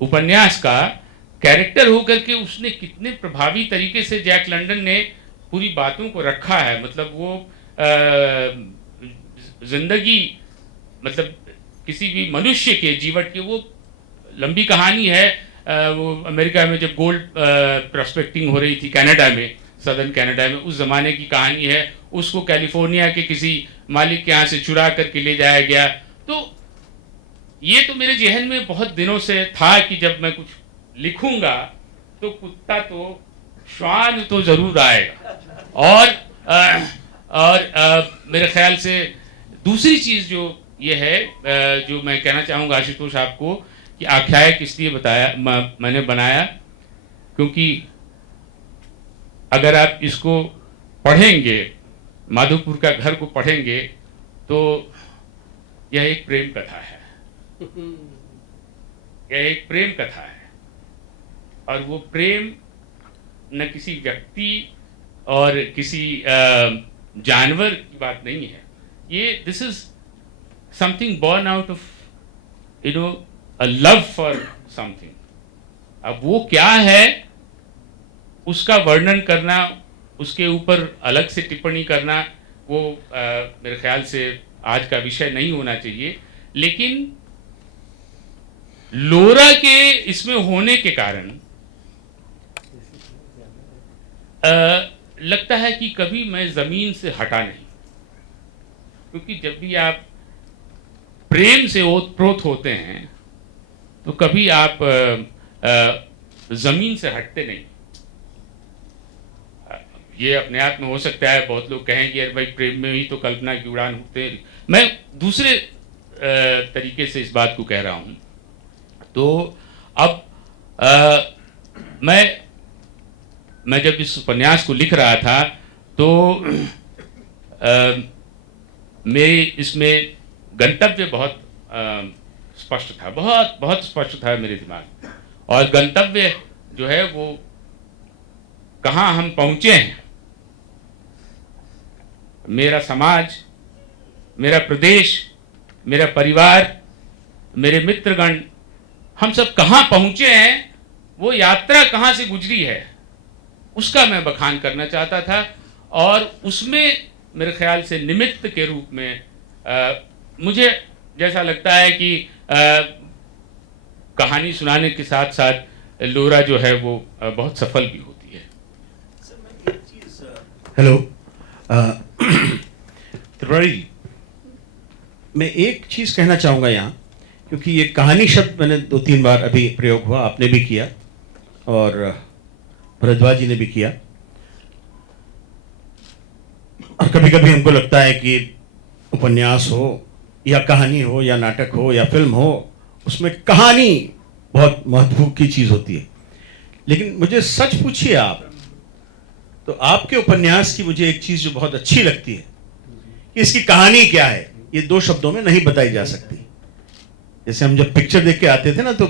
उपन्यास का कैरेक्टर होकर के उसने कितने प्रभावी तरीके से जैक लंडन ने पूरी बातों को रखा है। मतलब वो जिंदगी, मतलब किसी भी मनुष्य के जीवन की वो लंबी कहानी है। वो अमेरिका में जब गोल्ड प्रोस्पेक्टिंग हो रही थी कनाडा में, सदर्न कनाडा में, उस ज़माने की कहानी है। उसको कैलिफोर्निया के किसी मालिक के यहाँ से चुरा करके ले जाया गया। तो ये तो मेरे जहन में बहुत दिनों से था कि जब मैं कुछ लिखूंगा तो कुत्ता तो, श्वान तो ज़रूर आएगा। और मेरे ख्याल से दूसरी चीज़ जो ये है, जो मैं कहना चाहूँगा आशुतोष आपको, कि आख्यायिक इसलिए मैंने बनाया क्योंकि अगर आप इसको पढ़ेंगे, माधोपुर का घर को पढ़ेंगे, तो यह एक प्रेम कथा है। यह एक प्रेम कथा है, और वो प्रेम न किसी व्यक्ति और किसी जानवर की बात नहीं है। ये this is something born out of a love for something. अब वो क्या है उसका वर्णन करना, उसके ऊपर अलग से टिप्पणी करना, वो मेरे ख्याल से आज का विषय नहीं होना चाहिए। लेकिन लोरा के इसमें होने के कारण लगता है कि कभी मैं ज़मीन से हटा नहीं, क्योंकि जब भी आप प्रेम से ओतप्रोत होते हैं तो कभी आप ज़मीन से हटते नहीं। ये अपने आप में हो सकता है बहुत लोग कहें कि यार भाई प्रेम में ही तो कल्पना की उड़ान होते हैं। मैं दूसरे तरीके से इस बात को कह रहा हूँ। तो अब मैं जब इस उपन्यास को लिख रहा था तो मेरे इसमें गंतव्य बहुत स्पष्ट था, बहुत बहुत स्पष्ट था मेरे दिमाग में। और गंतव्य जो है वो कहाँ हम पहुँचे हैं, मेरा समाज, मेरा प्रदेश, मेरा परिवार, मेरे मित्रगण, हम सब कहाँ पहुँचे हैं, वो यात्रा कहाँ से गुजरी है, उसका मैं बखान करना चाहता था। और उसमें मेरे ख्याल से निमित्त के रूप में मुझे जैसा लगता है कि कहानी सुनाने के साथ साथ लोरा जो है वो बहुत सफल भी होती है। हेलो त्रिपुरारी, मैं एक चीज़ कहना चाहूँगा यहाँ, क्योंकि ये कहानी शब्द मैंने 2-3 बार अभी प्रयोग हुआ, आपने भी किया और भरद्वाज जी ने भी किया। और कभी कभी हमको लगता है कि उपन्यास हो या कहानी हो या नाटक हो या फिल्म हो, उसमें कहानी बहुत महत्वपूर्ण की चीज़ होती है। लेकिन मुझे सच पूछिए आप, तो आपके उपन्यास की मुझे एक चीज़ जो बहुत अच्छी लगती है कि इसकी कहानी क्या है, ये 2 शब्दों में नहीं बताई जा सकती। जैसे हम जब पिक्चर देख के आते थे ना, तो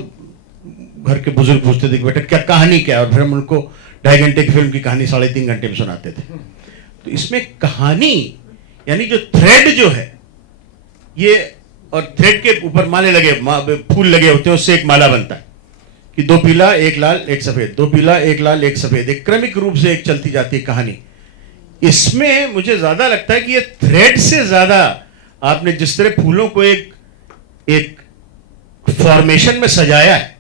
घर के बुजुर्ग पूछते थे कि बेटा क्या कहानी क्या है, और फिर हम उनको 2.5 घंटे की फिल्म की कहानी 3.5 घंटे में सुनाते थे। तो इसमें कहानी यानी जो थ्रेड जो है ये, और थ्रेड के ऊपर माले लगे, फूल लगे होते हैं, उससे एक माला बनता है कि 2 पीला 1 लाल 1 सफेद, 2 पीला 1 लाल 1 सफेद, एक क्रमिक रूप से एक चलती जाती है कहानी। इसमें मुझे ज्यादा लगता है कि ये थ्रेड से ज्यादा आपने जिस तरह फूलों को एक फॉर्मेशन में सजाया है,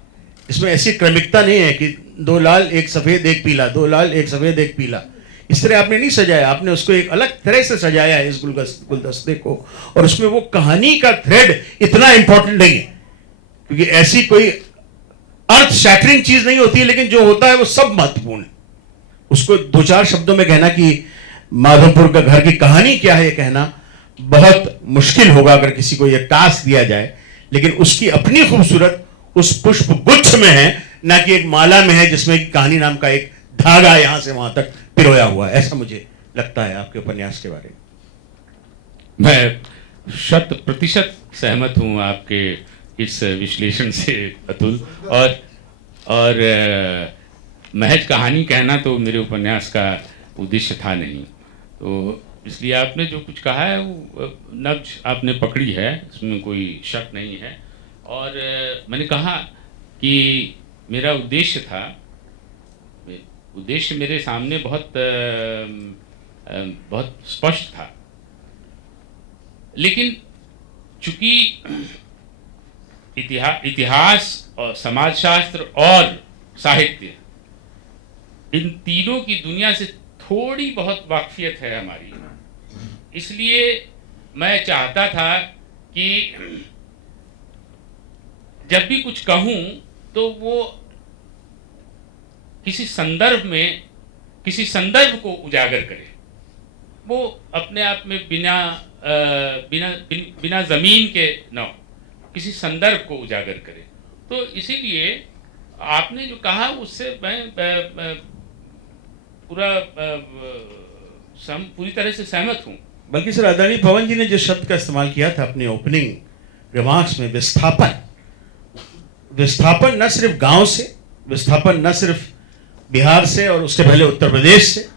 इसमें ऐसी क्रमिकता नहीं है कि 2 लाल 1 सफेद 1 पीला, 2 लाल 1 सफेद 1 पीला, इस तरह आपने नहीं सजाया। आपने उसको एक अलग तरह से सजाया है इस गुलदस्ते को, और उसमें वो कहानी का थ्रेड इतना इंपॉर्टेंट नहीं है, क्योंकि ऐसी कोई अर्थ शैटरिंग चीज नहीं होती है, लेकिन जो होता है वो सब महत्वपूर्ण है। उसको 2-4 शब्दों में कहना कि माधवपुर का घर की कहानी क्या है, ये कहना बहुत मुश्किल होगा अगर किसी को यह टास्क दिया जाए। लेकिन उसकी अपनी खूबसूरत उस पुष्प गुच्छ में है, ना कि एक माला में है जिसमें कहानी नाम का एक धागा यहां से वहां तक पिरोया हुआ है। ऐसा मुझे लगता है आपके उपन्यास के बारे में। मैं 100% सहमत हूं आपके इस विश्लेषण से अतुल। और महज कहानी कहना तो मेरे उपन्यास का उद्देश्य था नहीं, तो इसलिए आपने जो कुछ कहा है वो नब्ज आपने पकड़ी है, इसमें कोई शक नहीं है। और मैंने कहा कि मेरा उद्देश्य था, उद्देश्य मेरे सामने बहुत स्पष्ट था, लेकिन चूंकि इतिहास और समाजशास्त्र और साहित्य, इन तीनों की दुनिया से थोड़ी बहुत वाकफियत है हमारी, इसलिए मैं चाहता था कि जब भी कुछ कहूं तो वो किसी संदर्भ में किसी संदर्भ को उजागर करे, वो अपने आप में बिना जमीन के न किसी संदर्भ को उजागर करे। तो इसीलिए आपने जो कहा उससे मैं पूरी तरह से सहमत हूँ। बल्कि सर आदरणीय पवन जी ने जिस शब्द का इस्तेमाल किया था अपने ओपनिंग रिमार्क्स में, विस्थापन न सिर्फ गांव से, विस्थापन न सिर्फ बिहार से और उसके पहले उत्तर प्रदेश से,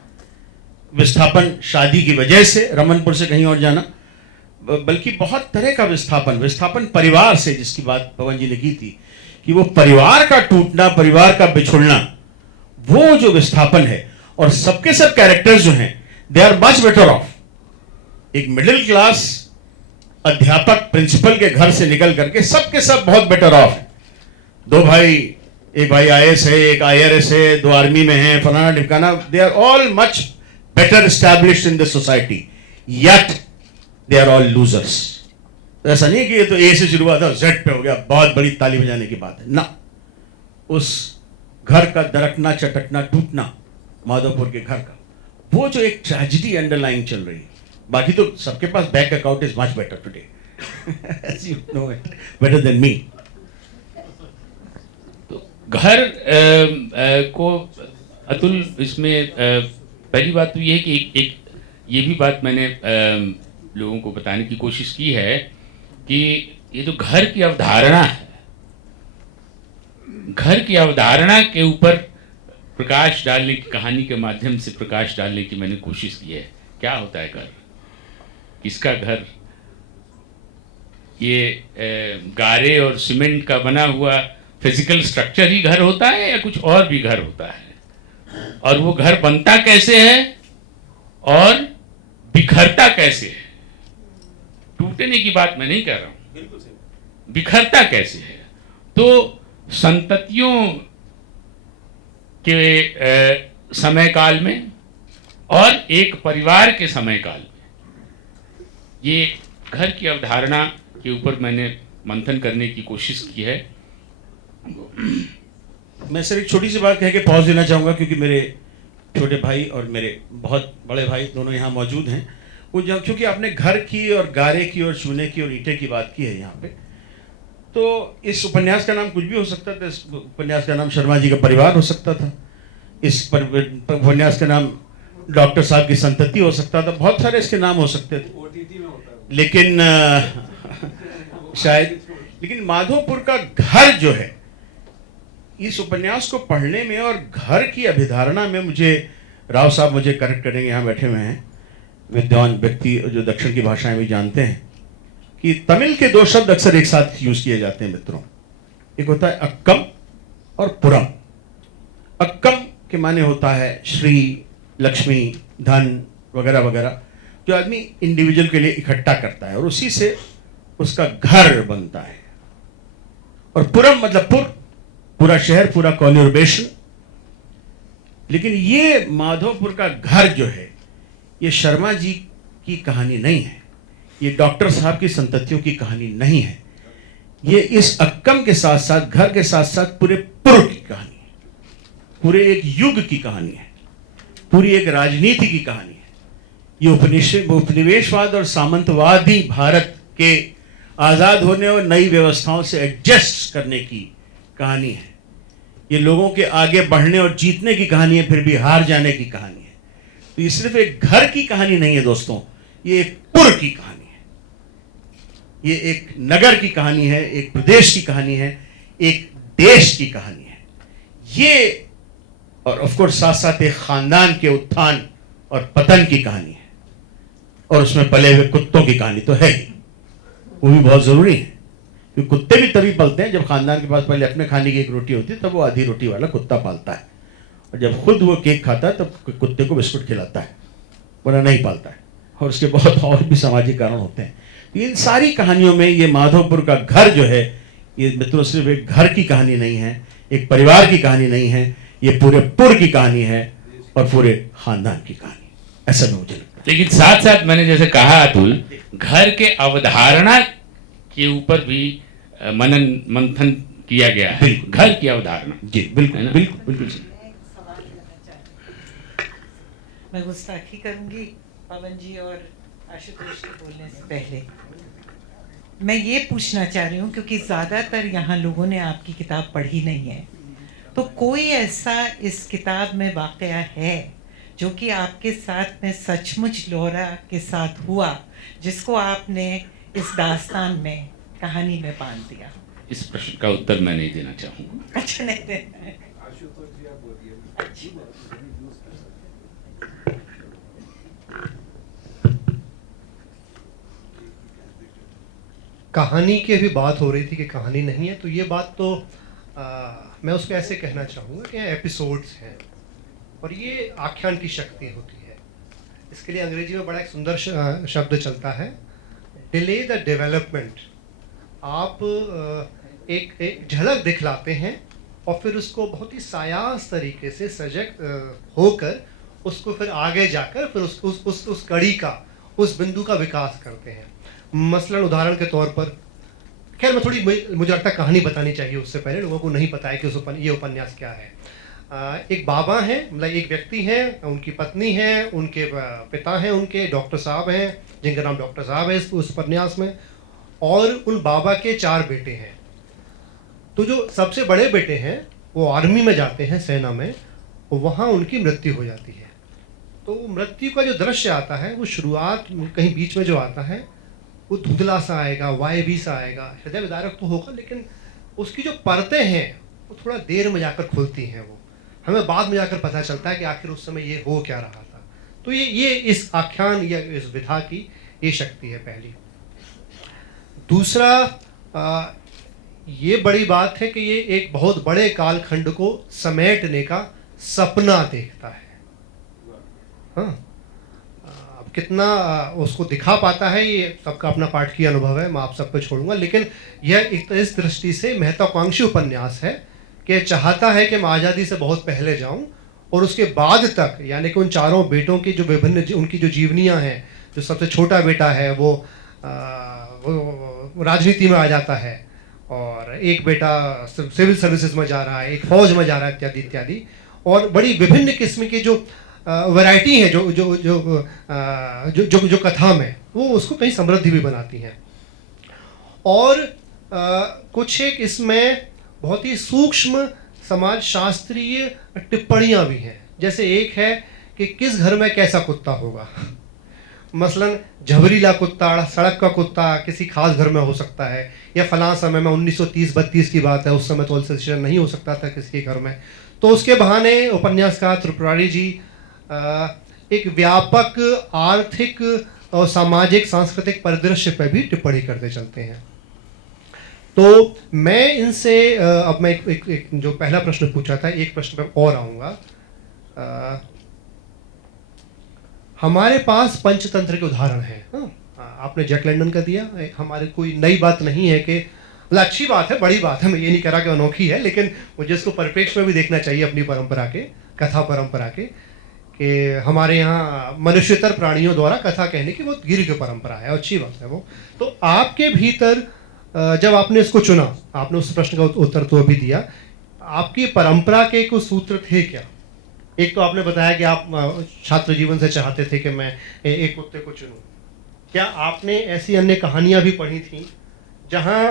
विस्थापन शादी की वजह से रमनपुर से कहीं और जाना, बल्कि बहुत तरह का विस्थापन परिवार से, जिसकी बात पवन जी ने की थी कि वो परिवार का टूटना, परिवार का बिछुड़ना, वो जो विस्थापन है, और सबके सब कैरेक्टर्स जो हैं they are much better off. एक मिडिल क्लास अध्यापक प्रिंसिपल के घर से निकल करके सबके सब बहुत बेटर ऑफ है। दो भाई, एक भाई आईएएस है, एक आईआरएस है, दो आर्मी में है, फलाना ढिमकाना, they are all much better established in the society, yet they are all losers. ऐसा नहीं कि ये तो ए से शुरू हुआ था जेड पे हो गया, बहुत बड़ी ताली बजाने की बात है ना। उस घर का दरकना चटकना टूटना, माधवपुर के घर का, वो जो एक ट्रेजेडी अंडरलाइंग चल रही है। बाकी तो सबके पास bank account is much better today, as you know it better than me. तो घर को अतुल, इसमें पहली बात तो ये है कि एक ये भी बात मैंने लोगों को बताने की कोशिश की है कि ये जो घर की अवधारणा है, घर की अवधारणा के ऊपर प्रकाश डालने की, कहानी के माध्यम से प्रकाश डालने की मैंने कोशिश की है। क्या होता है घर, किसका घर? ये गारे और सीमेंट का बना हुआ फिजिकल स्ट्रक्चर ही घर होता है या कुछ और भी घर होता है? और वो घर बनता कैसे है और बिखरता कैसे है? टूटने की बात मैं नहीं कर रहा हूं, बिखरता कैसे है? तो संततियों के समय काल में और एक परिवार के समय काल में, ये घर की अवधारणा के ऊपर मैंने मंथन करने की कोशिश की है। मैं सिर्फ एक छोटी सी बात कह के पॉज देना चाहूँगा, क्योंकि मेरे छोटे भाई और मेरे बहुत बड़े भाई दोनों यहाँ मौजूद हैं। वो जब, क्योंकि आपने घर की और गारे की और चूने की और ईंटे की बात की है यहाँ पे, तो इस उपन्यास का नाम कुछ भी हो सकता था। इस उपन्यास का नाम शर्मा जी का परिवार हो सकता था, इस उपन्यास का नाम डॉक्टर साहब की संतति हो सकता था, बहुत सारे इसके नाम हो सकते थे, लेकिन शायद, लेकिन माधोपुर का घर जो है, इस उपन्यास को पढ़ने में और घर की अभिधारणा में, मुझे राव साहब मुझे करेक्ट करेंगे, यहाँ बैठे हुए हैं विद्वान व्यक्ति जो दक्षिण की भाषाएं भी जानते हैं, कि तमिल के दो शब्द अक्सर एक साथ यूज किए जाते हैं मित्रों। एक होता है अक्कम और पुरम। अक्कम के माने होता है श्री, लक्ष्मी, धन वगैरह वगैरह, जो आदमी इंडिविजुअल के लिए इकट्ठा करता है और उसी से उसका घर बनता है। और पुरम मतलब पूरा शहर, पूरा कॉन्यूरबेशन। लेकिन ये माधोपुर का घर जो है, ये शर्मा जी की कहानी नहीं है, ये डॉक्टर साहब की संततियों की कहानी नहीं है, ये इस अक्कम के साथ साथ, घर के साथ साथ पूरे पुर की कहानी है, पूरे एक युग की कहानी है, पूरी एक राजनीति की कहानी है। ये उपनिवेशवाद और सामंतवादी भारत के आज़ाद होने और नई व्यवस्थाओं से एडजस्ट करने की कहानी है। ये लोगों के आगे बढ़ने और जीतने की कहानी है, फिर भी हार जाने की कहानी है। तो ये सिर्फ एक घर की कहानी नहीं है दोस्तों, ये एक पुर की कहानी है, ये एक नगर की कहानी है, एक प्रदेश की कहानी है, एक देश की कहानी है ये। और ऑफ कोर्स साथ साथ एक खानदान के उत्थान और पतन की कहानी है, और उसमें पले हुए कुत्तों की कहानी तो है ही, वो भी बहुत जरूरी है, क्योंकि कुत्ते भी तभी पलते हैं जब खानदान के पास पहले अपने खाने की एक रोटी होती है, तब वो आधी रोटी वाला कुत्ता पालता है, और जब खुद वो केक खाता है तब कुत्ते को बिस्कुट खिलाता है, वरना नहीं पालता है। और उसके बहुत और भी सामाजिक कारण होते हैं। इन सारी कहानियों में ये माधोपुर का घर जो है, ये मित्रों सिर्फ एक घर की कहानी नहीं है, एक परिवार की कहानी नहीं है, ये पूरे पुर की कहानी है और पूरे खानदान की कहानी, ऐसा मैं मुझे लगता है। लेकिन साथ साथ मैंने जैसे कहा अतुल, घर के अवधारणा के ऊपर भी मनन मंथन किया गया है। घर की अवधारणा, जी बिल्कुल बिल्कुल बिल्कुल। मैं गुस्ताखी करूंगी पवन जी और आशुतोष के बोलने से पहले। मैं ये पूछना चाह रही हूँ, क्योंकि ज़्यादातर यहाँ लोगों ने आपकी किताब पढ़ी नहीं है, तो कोई ऐसा इस किताब में वाक़या है जो कि आपके साथ में सचमुच लोहरा के साथ हुआ, जिसको आपने इस दास्तान में, कहानी में बांध दिया? इस प्रश्न का उत्तर मैं नहीं देना चाहूँगा। अच्छा, नहीं देना है। कहानी की भी बात हो रही थी कि कहानी नहीं है, तो ये बात तो मैं उसको ऐसे कहना चाहूँगा कि एपिसोड्स हैं। और ये आख्यान की शक्ति होती है। इसके लिए अंग्रेजी में बड़ा एक सुंदर शब्द चलता है, डिले द डेवलपमेंट। आप एक झलक दिखलाते हैं और फिर उसको बहुत ही सायास तरीके से सजग होकर उसको फिर आगे जाकर फिर उस कड़ी का, उस बिंदु का विकास करते हैं। मसलन उदाहरण के तौर पर, खैर मैं थोड़ी, मुझे लगता है कहानी बतानी चाहिए उससे पहले, लोगों को नहीं पता है कि ये उपन्यास क्या है। एक बाबा हैं, मतलब एक व्यक्ति हैं, उनकी पत्नी है, उनके पिता हैं, उनके डॉक्टर साहब हैं जिनका नाम डॉक्टर साहब है उस उपन्यास में, और उन बाबा के 4 बेटे हैं। तो जो सबसे बड़े बेटे हैं वो आर्मी में जाते हैं, सेना में, वहाँ उनकी मृत्यु हो जाती है। तो मृत्यु का जो दृश्य आता है वो शुरुआत कहीं बीच में जो आता है वो धुंधला सा आएगा, वायवी सा आएगा, हृदय विदारक तो होगा, लेकिन उसकी जो परतें हैं वो थोड़ा देर में जाकर खुलती हैं। वो हमें बाद में जाकर पता चलता है कि आखिर उस समय ये हो क्या रहा था। तो ये इस आख्यान या इस विधा की ये शक्ति है पहली। दूसरा, ये बड़ी बात है कि ये एक बहुत बड़े कालखंड को समेटने का सपना देखता है। हाँ, अब कितना उसको दिखा पाता है ये सबका अपना पाठ की अनुभव है, मैं आप सब पे छोड़ूंगा। लेकिन यह इस दृष्टि से महत्वाकांक्षी उपन्यास है कि चाहता है कि मैं आज़ादी से बहुत पहले जाऊं और उसके बाद तक, यानी कि उन 4 बेटों की जो विभिन्न उनकी जो जीवनियां हैं, जो सबसे छोटा बेटा है वो राजनीति में आ जाता है, और एक बेटा सिविल सर्विसेज में जा रहा है, एक फौज में जा रहा है, इत्यादि इत्यादि, और बड़ी विभिन्न किस्म की जो वैरायटी है जो जो जो जो जो कथा में, वो उसको कहीं समृद्धि भी बनाती हैं। और कुछ एक इसमें बहुत ही सूक्ष्म समाज शास्त्रीय टिप्पणियाँ भी हैं। जैसे एक है कि किस घर में कैसा कुत्ता होगा, मसलन झबरीला कुत्ता, सड़क का कुत्ता किसी खास घर में हो सकता है, या फलां समय में 1930-32 की बात है, उस समय तो अल्सरेशन नहीं हो सकता था किसी के घर में। तो उसके बहाने उपन्यासकार त्रिपुरारी जी एक व्यापक आर्थिक और सामाजिक सांस्कृतिक परिदृश्य पर भी टिप्पणी करते चलते हैं। तो मैं इनसे अब मैं एक जो पहला प्रश्न पूछा था, एक प्रश्न पर और आऊँगा। हमारे पास पंचतंत्र के उदाहरण हैं। आपने जैक लंडन का दिया, हमारे कोई नई बात नहीं है कि, मतलब अच्छी बात है, बड़ी बात है, मैं ये नहीं कह रहा कि अनोखी है, लेकिन मुझे इसको परिप्रेक्ष्य में भी देखना चाहिए अपनी परंपरा के, कथा परंपरा के, कि हमारे यहाँ मनुष्यतर प्राणियों द्वारा कथा कहने की बहुत दीर्घ परंपरा है, अच्छी बात है वो। तो आपके भीतर जब आपने इसको चुना, आपने उस प्रश्न का उत्तर तो अभी दिया, आपकी परंपरा के कुछ सूत्र थे क्या? एक तो आपने बताया कि आप छात्र जीवन से चाहते थे कि मैं एक कुत्ते को चुनूं। क्या आपने ऐसी अन्य कहानियां भी पढ़ी थी जहां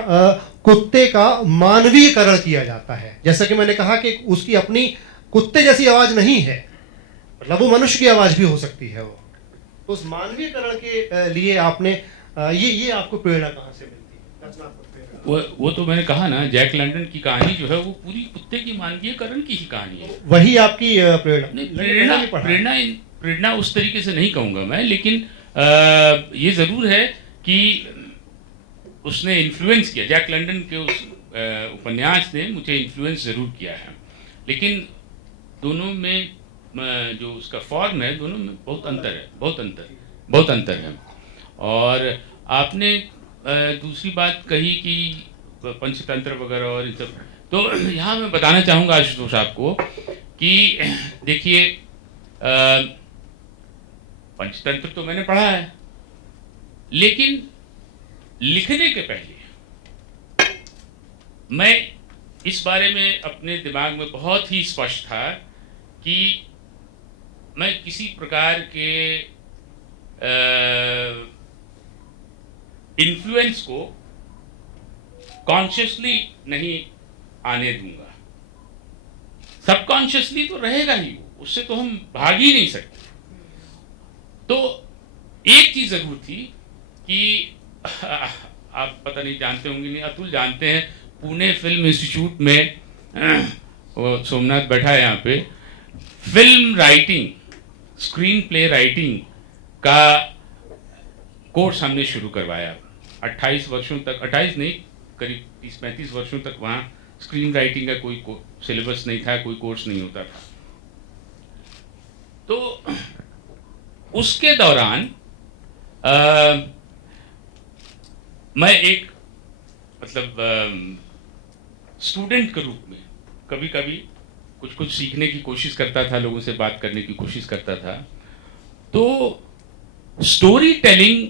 कुत्ते का मानवीयकरण किया जाता है? जैसा कि मैंने कहा कि उसकी अपनी कुत्ते जैसी आवाज नहीं है, मतलब वो मनुष्य की आवाज भी हो सकती है। वो उस मानवीयकरण के लिए आपने ये आपको प्रेरणा कहाँ से मिलती है? वो तो मैंने कहा ना, जैक लंडन की कहानी जो है वो पूरी कुत्ते की मानवीयकरण की ही कहानी है। वही आपकी प्रेरणा? नहीं, प्रेरणा उस तरीके से नहीं कहूँगा मैं, लेकिन ये ज़रूर है कि उसने इन्फ्लुएंस किया, जैक लंडन के उस उपन्यास ने मुझे इन्फ्लुएंस ज़रूर किया है। लेकिन दोनों में जो उसका फॉर्म है, दोनों में बहुत अंतर है। और आपने दूसरी बात कही कि पंचतंत्र वगैरह और इन सब, तो यहाँ मैं बताना चाहूँगा आशुतोष आपको कि देखिए, पंचतंत्र तो मैंने पढ़ा है, लेकिन लिखने के पहले मैं इस बारे में अपने दिमाग में बहुत ही स्पष्ट था कि मैं किसी प्रकार के इन्फ्लुएंस को कॉन्शियसली नहीं आने दूंगा। सबकॉन्शियसली तो रहेगा ही, उससे तो हम भाग ही नहीं सकते। तो एक चीज जरूर थी कि आप पता नहीं जानते होंगे, नहीं अतुल जानते हैं, पुणे फिल्म इंस्टीट्यूट में वो सोमनाथ बैठा है यहाँ पे, film writing, screen play writing का कोर्स हमने शुरू करवाया। 28 वर्षों तक, 28 नहीं, करीब 30-35 वर्षों तक वहाँ स्क्रीन राइटिंग का कोई सिलेबस नहीं था, कोई कोर्स नहीं होता था। उसके दौरान मैं एक मतलब स्टूडेंट के रूप में कभी कभी कुछ कुछ सीखने की कोशिश करता था, लोगों से बात करने की कोशिश करता था। तो story telling,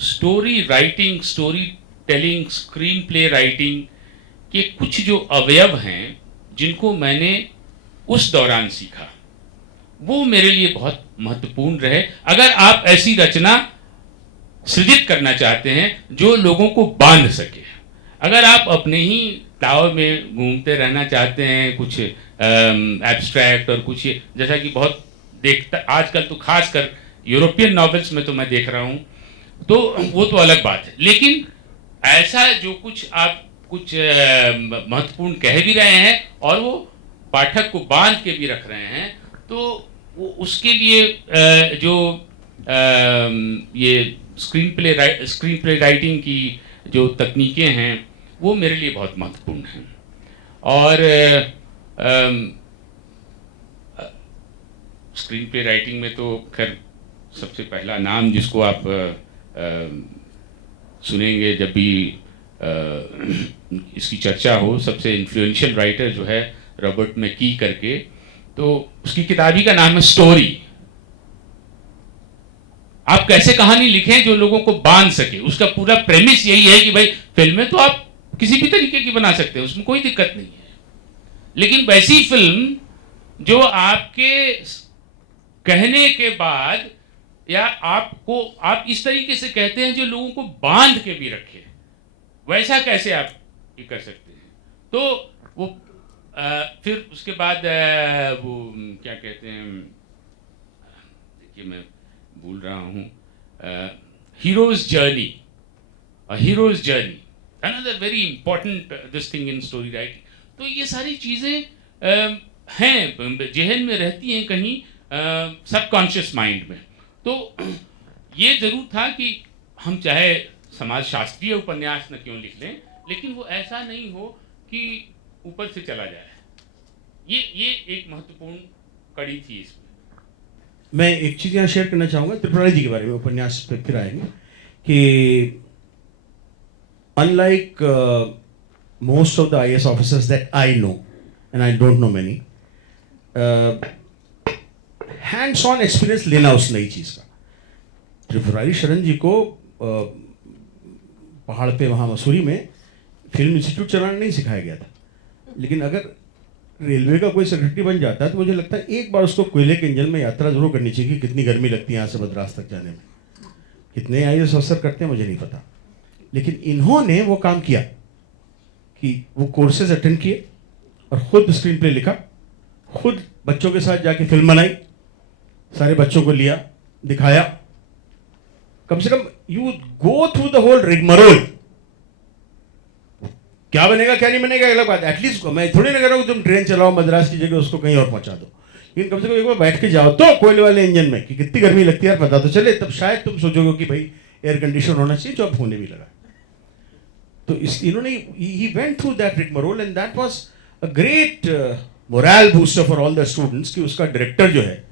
story writing, story telling, screen play writing के कुछ जो अवयव हैं जिनको मैंने उस दौरान सीखा, वो मेरे लिए बहुत महत्वपूर्ण रहे। अगर आप ऐसी रचना सृजित करना चाहते हैं जो लोगों को बांध सके, अगर आप अपने ही टावर में घूमते रहना चाहते हैं, कुछ एब्स्ट्रैक्ट और कुछ जैसा कि बहुत देखता आजकल तो खासकर यूरोपियन नॉवेल्स में तो मैं देख रहा हूँ, तो वो तो अलग बात है। लेकिन ऐसा जो कुछ आप कुछ महत्वपूर्ण कह भी रहे हैं और वो पाठक को बांध के भी रख रहे हैं, तो वो उसके लिए जो ये स्क्रीन प्ले राइटिंग की जो तकनीकें हैं वो मेरे लिए बहुत महत्वपूर्ण हैं। और स्क्रीन प्ले राइटिंग में तो खैर सबसे पहला नाम जिसको आप सुनेंगे जब भी इसकी चर्चा हो, सबसे इन्फ्लुएंशियल राइटर जो है रॉबर्ट मैकी करके, तो उसकी किताब ही का नाम है स्टोरी। आप कैसे कहानी लिखें जो लोगों को बांध सके। उसका पूरा प्रेमिस यही है कि भाई फिल्में तो आप किसी भी तरीके की बना सकते हैं, उसमें कोई दिक्कत नहीं है, लेकिन वैसी फिल्म जो आपके कहने के बाद या आपको आप इस तरीके से कहते हैं जो लोगों को बांध के भी रखे, वैसा कैसे आप ये कर सकते हैं। तो वो फिर उसके बाद वो क्या कहते हैं, देखिए मैं भूल रहा हूँ, heroes journey, heroes journey, another very important this thing in story writing. तो ये सारी चीज़ें हैं, जहन में रहती हैं कहीं सबकॉन्शियस माइंड में। तो ये ज़रूर था कि हम चाहे समाज शास्त्रीय उपन्यास न क्यों लिख लें, लेकिन वो ऐसा नहीं हो कि ऊपर से चला जाए। ये एक महत्वपूर्ण कड़ी थी इसमें। मैं एक चीज़ यहाँ शेयर करना चाहूँगा त्रिपुरारी जी के बारे में, उपन्यास पे फिर आएंगे, कि unlike most of the IAS officers that I know, and I don't know many, hands on experience लेना उस नई चीज़ का। त्रिपुरारी शरण जी को पहाड़ पे वहाँ मसूरी में फिल्म इंस्टीट्यूट चलाना नहीं सिखाया गया था, लेकिन अगर रेलवे का कोई सेक्रेटरी बन जाता है तो मुझे लगता है एक बार उसको कोयले के इंजन में यात्रा जरूर करनी चाहिए कि कितनी गर्मी लगती है यहाँ से मद्रास तक जाने में। कितने IAS अफसर करते हैं मुझे नहीं पता, लेकिन इन्होंने वो काम किया कि वो कोर्सेज अटेंड किए और खुद स्क्रीन प्ले लिखा, खुद बच्चों के साथ जाके फिल्म बनाई, सारे बच्चों को लिया, दिखाया। कम से कम you go through the whole rigmarole. क्या बनेगा क्या नहीं बनेगा अलग बात, एटलीस्ट मैं थोड़ी ना कह रहा हूँ तुम ट्रेन चलाओ मद्रास की जगह उसको कहीं और पहुंचा दो, लेकिन कम से कम एक बार बैठ के जाओ तो कोयले वाले इंजन में कि कितनी गर्मी लगती है यार पता तो चले, तब शायद तुम सोचोगे कि भाई एयर कंडीशन होना चाहिए, जो अब होने भी लगा। तो इन्होंने ही went through that rigmarole and that was a great morale booster for all the students कि उसका डायरेक्टर जो है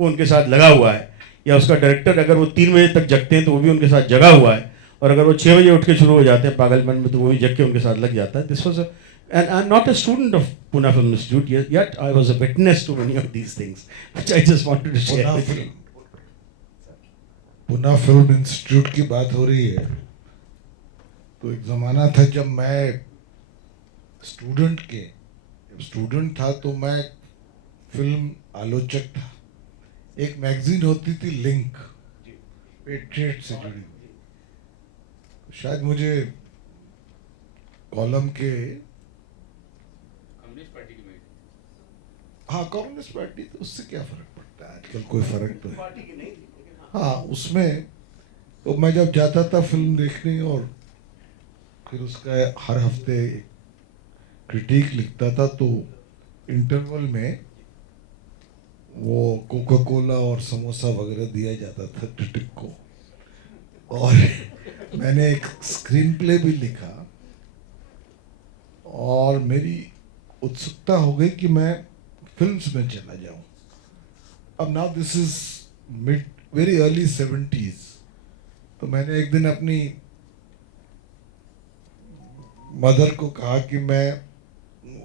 वो उनके साथ लगा हुआ है, या उसका डायरेक्टर अगर वो 3 बजे तक जगते हैं तो वो भी उनके साथ जगा हुआ है, और अगर वो 6 बजे उठ के शुरू हो जाते हैं पागलपन में तो वो भी जग के उनके साथ लग जाता है। This was and I am not a student of Pune film institute yet I was a witness to many of these things which I just wanted to share with you. Pune film institute की बात हो रही है तो एक ज़माना था जब मैं स्टूडेंट था तो मैं फिल्म आलोचक था। एक मैगजीन होती थी लिंक, पेट्रियट से जुड़ी हुई, शायद मुझे कॉलम के हाँ कम्युनिस्ट पार्टी, तो उससे क्या फर्क पड़ता है आजकल, कोई फर्क तो है। हाँ उसमें तो मैं जब जाता था फिल्म देखने और फिर उसका हर हफ्ते क्रिटिक लिखता था, तो इंटरवल में वो कोका कोला और समोसा वगैरह दिया जाता था क्रिटिक को, और मैंने एक स्क्रीन प्ले भी लिखा और मेरी उत्सुकता हो गई कि मैं फिल्म्स में चला जाऊं। अब now this is mid very early 70s। तो मैंने एक दिन अपनी मदर को कहा कि मैं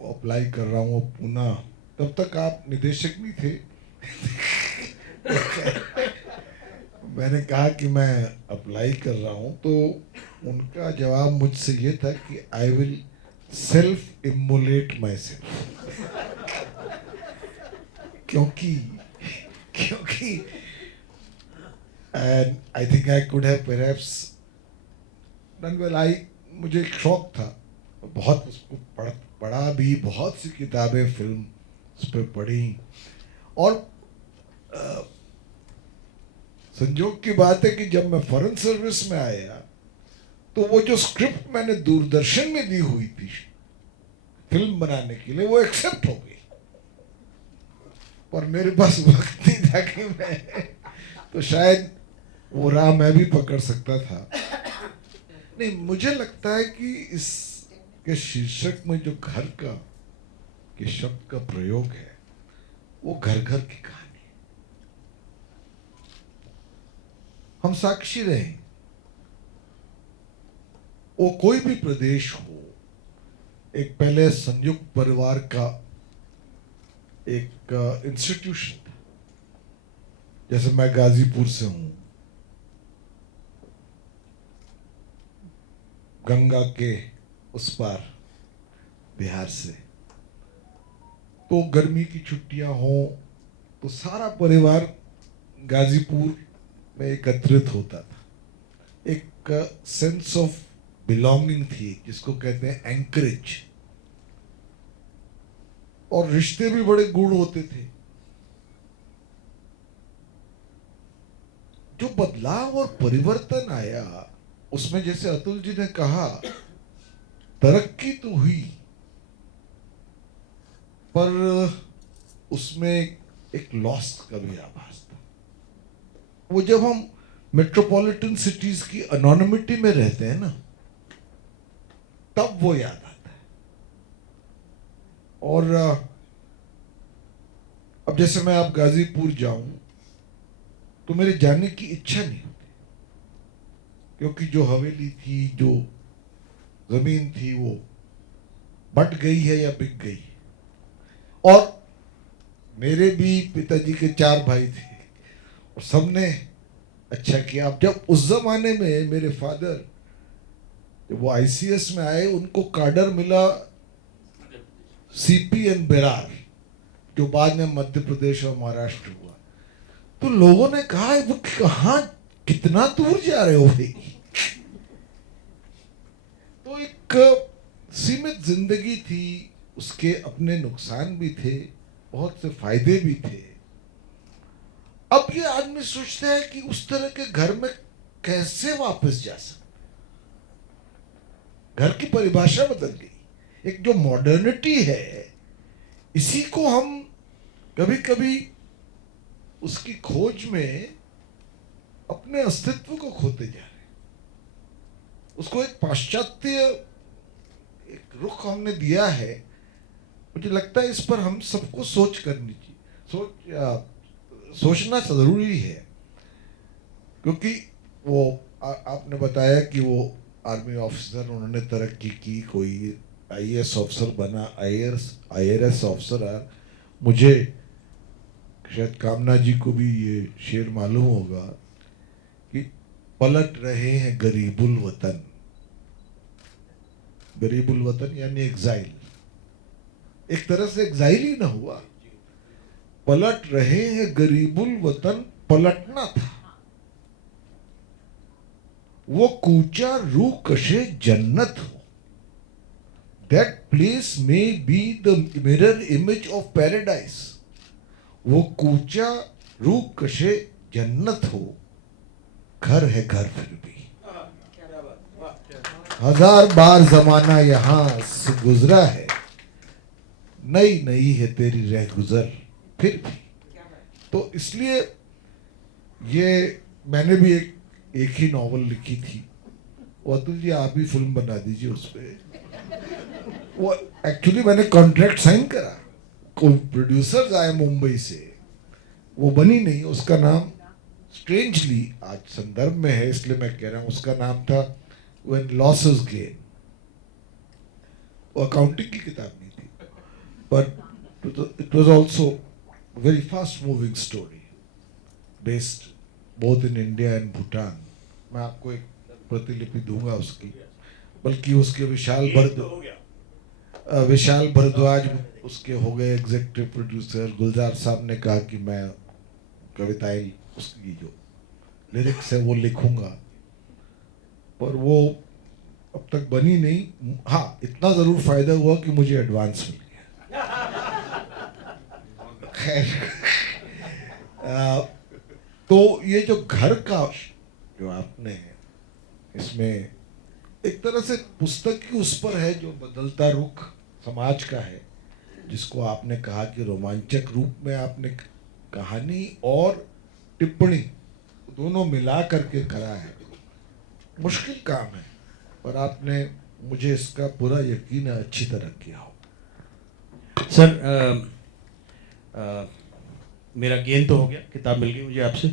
अप्लाई कर रहा हूँ पूना। तब तक आप निदेशक नहीं थे। मैंने कहा कि मैं अप्लाई कर रहा हूँ, तो उनका जवाब मुझसे ये था कि I will self immolate my self. क्योंकि and I think I could have perhaps done well. मुझे एक शौक था, बहुत उसको पढ़ा भी, बहुत सी किताबें फिल्म उस पर पढ़ी। और संजोग की बात है कि जब मैं फॉरेन सर्विस में आया तो वो जो स्क्रिप्ट मैंने दूरदर्शन में दी हुई थी फिल्म बनाने के लिए, वो एक्सेप्ट हो गई। पर मेरे पास वक्त नहीं था कि मैं, तो शायद वो राह मैं भी पकड़ सकता था। नहीं, मुझे लगता है कि इसके शीर्षक में जो घर का के शब्द का प्रयोग है, वो घर घर की कहानी है। हम साक्षी रहे, वो कोई भी प्रदेश हो, एक पहले संयुक्त परिवार का एक इंस्टीट्यूशन था। जैसे मैं गाजीपुर से हूं, गंगा के उस पार बिहार से, तो गर्मी की छुट्टियां हो तो सारा परिवार गाजीपुर में एकत्रित होता था। एक सेंस ऑफ बिलोंगिंग थी, जिसको कहते हैं एंकरेज। और रिश्ते भी बड़े गूढ़ होते थे। जो बदलाव और परिवर्तन आया, उसमें जैसे अतुल जी ने कहा, तरक्की तो हुई, पर उसमें एक लॉस का भी आभास था। वो जब हम मेट्रोपॉलिटन सिटीज की अनोनिमिटी में रहते हैं ना, तब वो याद आता है। और अब जैसे मैं आप गाजीपुर जाऊं तो मेरे जाने की इच्छा नहीं होती, क्योंकि जो हवेली थी, जो जमीन थी, वो बट गई है या बिक गई है। और मेरे भी पिताजी के 4 भाई थे और सबने अच्छा किया। अब जब उस जमाने में मेरे फादर, जब वो आईसीएस में आए, उनको काडर मिला सीपीएन बेरार, जो बाद में मध्य प्रदेश और महाराष्ट्र हुआ। तो लोगों ने कहा, वो कहाँ, कितना दूर जा रहे हो भाई। तो एक सीमित जिंदगी थी, उसके अपने नुकसान भी थे, बहुत से फायदे भी थे। अब ये आदमी सोचता है कि उस तरह के घर में कैसे वापस जा सकते। घर की परिभाषा बदल गई। एक जो मॉडर्निटी है, इसी को हम कभी कभी उसकी खोज में अपने अस्तित्व को खोते जा रहे हैं। उसको एक पाश्चात्य एक रुख हमने दिया है। मुझे लगता है इस पर हम सबको सोच करनी चाहिए, सोचना जरूरी है। क्योंकि वो आपने बताया कि वो आर्मी ऑफिसर, उन्होंने तरक्की की, कोई आईएएस ऑफिसर बना, आईआरएस ऑफिसर। मुझे शायद कामना जी को भी ये शेर मालूम होगा कि पलट रहे हैं गरीबुल वतन। गरीबुल वतन यानी एग्जाइल। एक तरह से एग्जाइल ही ना हुआ, पलट रहे हैं गरीबुल वतन। पलटना था। वो कूचा रूह कशे जन्नत हो। That place may be the mirror image of paradise. वो कूचा रूह कशे जन्नत हो, घर है घर फिर भी। 1000 बार जमाना यहां से गुजरा है, नई नई है तेरी रह गुजर फिर भी। तो इसलिए ये मैंने भी एक ही नॉवल लिखी थी। वो अतुल जी आप ही फिल्म बना दीजिए उस पर। वो एक्चुअली मैंने कॉन्ट्रैक्ट साइन करा, कोई प्रोड्यूसर्स आए मुंबई से, वो बनी नहीं। उसका नाम स्ट्रेंजली आज संदर्भ में है इसलिए मैं कह रहा हूँ, उसका नाम था व्हेन लॉसेस गेन। वो अकाउंटिंग की किताब नहीं थी, but it was also very fast moving story based both in India and Bhutan. मैं आपको एक प्रतिलिपि दूंगा उसकी, बल्कि उसके विशाल भारद्वाज उसके हो गए एग्जीक्यूटिव प्रोड्यूसर। गुलजार साहब ने कहा कि मैं कविताएं उसकी जो लिरिक्स है वो लिखूंगा, पर वो अब तक बनी नहीं। हाँ, इतना जरूर फायदा हुआ कि मुझे एडवांस मिल गया। खैर, तो ये जो घर का जो आपने इसमें एक तरह से पुस्तक की उस पर है जो बदलता रुख समाज का है, जिसको आपने कहा कि रोमांचक रूप में आपने कहानी और टिप्पणी दोनों मिला करके करा है। मुश्किल काम है, पर आपने मुझे इसका पूरा यकीन है अच्छी तरह किया हो। सर, मेरा गेन तो हो गया, किताब मिल गई मुझे आपसे।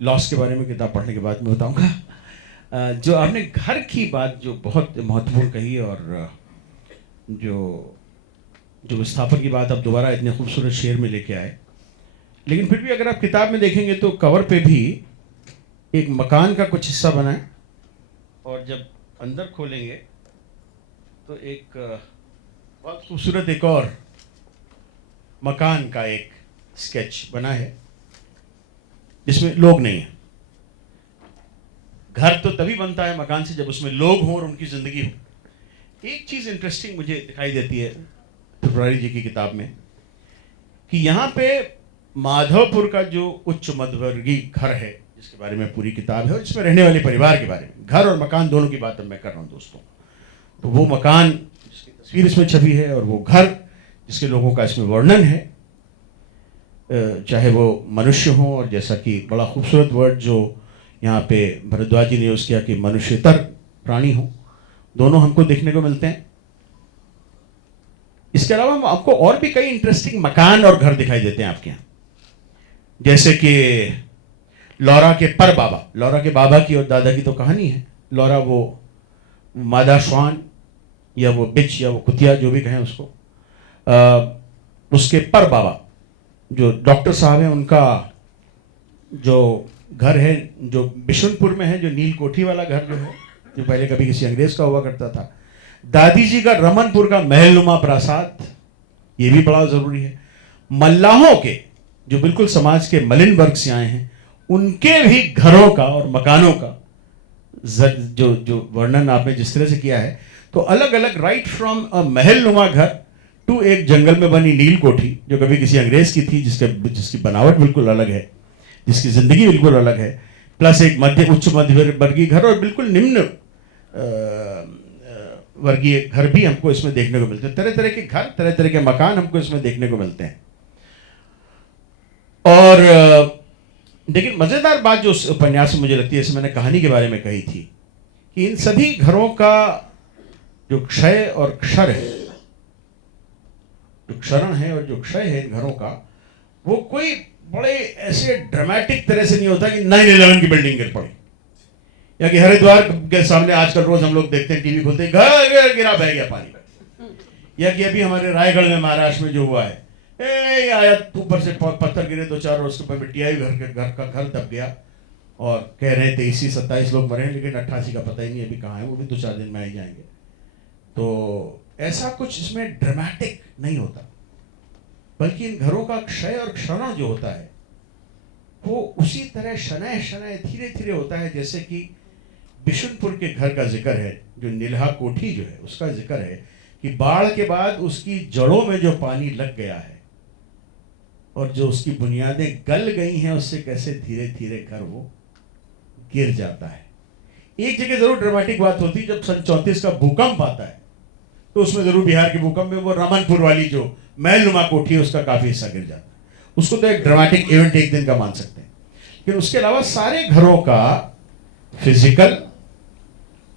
लॉस के बारे में किताब पढ़ने के बाद मैं बताऊंगा। जो आपने घर की बात जो बहुत महत्वपूर्ण कही, और जो विस्थापन की बात आप दोबारा इतने खूबसूरत शेर में लेके आए, लेकिन फिर भी अगर आप किताब में देखेंगे तो कवर पे भी एक मकान का कुछ हिस्सा बना है, और जब अंदर खोलेंगे तो एक बहुत खूबसूरत एक और मकान का एक स्केच बना है जिसमें लोग नहीं है। घर तो तभी बनता है मकान से जब उसमें लोग हों और उनकी जिंदगी हो। एक चीज इंटरेस्टिंग मुझे दिखाई देती है त्रिपुरारी जी की किताब में, कि यहाँ पे माधवपुर का जो उच्च मध्यवर्गीय घर है, जिसके बारे में पूरी किताब है, और इसमें रहने वाले परिवार के बारे में, घर और मकान दोनों की बात अब मैं कर रहा हूँ दोस्तों। तो वो मकान जिसकी तस्वीर इसमें छपी है, और वो घर जिसके लोगों का इसमें वर्णन है, चाहे वो मनुष्य हो, और जैसा कि बड़ा खूबसूरत वर्ड जो यहाँ पे भरद्वाज जी ने यूज़ किया कि मनुष्यतर प्राणी हो, दोनों हमको देखने को मिलते हैं। इसके अलावा हम आपको और भी कई इंटरेस्टिंग मकान और घर दिखाई देते हैं आपके यहाँ, जैसे कि लौरा के पर बाबा, लौरा के बाबा की और दादा की तो कहानी है। लौरा वो मादा श्वान या वो बिच या वो कुतिया जो भी कहें उसको, उसके पर बाबा जो डॉक्टर साहब हैं, उनका जो घर है जो बिशुनपुर में है, जो नील कोठी वाला घर जो है, जो पहले कभी किसी अंग्रेज का हुआ करता था। दादी जी का रमनपुर का महलनुमा प्रासाद, ये भी बड़ा जरूरी है। मल्लाहों के जो बिल्कुल समाज के मलिन वर्ग से आए हैं, उनके भी घरों का और मकानों का जो वर्णन आपने जिस तरह से किया है, तो अलग अलग राइट फ्रॉम अ महलनुमा घर टू एक जंगल में बनी नील कोठी जो कभी किसी अंग्रेज की थी, जिसकी बनावट बिल्कुल अलग है, जिसकी जिंदगी बिल्कुल अलग है, प्लस एक उच्च मध्य वर्गीय घर और बिल्कुल निम्न वर्गीय घर भी हमको इसमें देखने को मिलते हैं। तरह तरह के घर, तरह तरह के मकान हमको इसमें देखने को मिलते हैं। और लेकिन मजेदार बात जो उस उपन्यास में मुझे लगती है, जैसे मैंने कहानी के बारे में कही थी, कि इन सभी घरों का जो क्षय और क्षर है, जो क्षरण है और जो क्षय है इन घरों का, वो कोई बड़े ऐसे ड्रामेटिक तरह से नहीं होता कि 9/11 की बिल्डिंग गिर पड़ी, या कि हरिद्वार के सामने आजकल रोज हम लोग देखते हैं, टीवी खोलते हैं, घर गिरा बह गया पानी, या कि अभी हमारे रायगढ़ में महाराष्ट्र में जो हुआ है, आया ऊपर से पत्थर गिरे 2-4 और उसके ऊपर मिट्टी आई, घर दब गया, और कह रहे हैं 23-27 लोग मरे हैं, लेकिन 88 का पता ही नहीं अभी कहाँ है, वो भी 2-4 दिन में आ जाएंगे। तो ऐसा कुछ इसमें ड्रामेटिक नहीं होता, बल्कि इन घरों का क्षय और क्षरण जो होता है वो उसी तरह शनय शनय धीरे धीरे होता है, जैसे कि बिशुनपुर के घर का जिक्र है, जो नीलहा कोठी जो है उसका जिक्र है कि बाढ़ के बाद उसकी जड़ों में जो पानी लग गया है और जो उसकी बुनियादें गल गई हैं, उससे कैसे धीरे धीरे घर वो गिर जाता है। एक जगह जरूर ड्रामेटिक बात होती है, जब सन 34 का भूकंप आता है, तो उसमें जरूर बिहार के भूकंप में वो रमनपुर वाली जो महलनुमा कोठी है उसका काफी हिस्सा गिर जाता है। उसको तो एक ड्रामेटिक इवेंट एक दिन का मान सकते हैं, लेकिन उसके अलावा सारे घरों का फिजिकल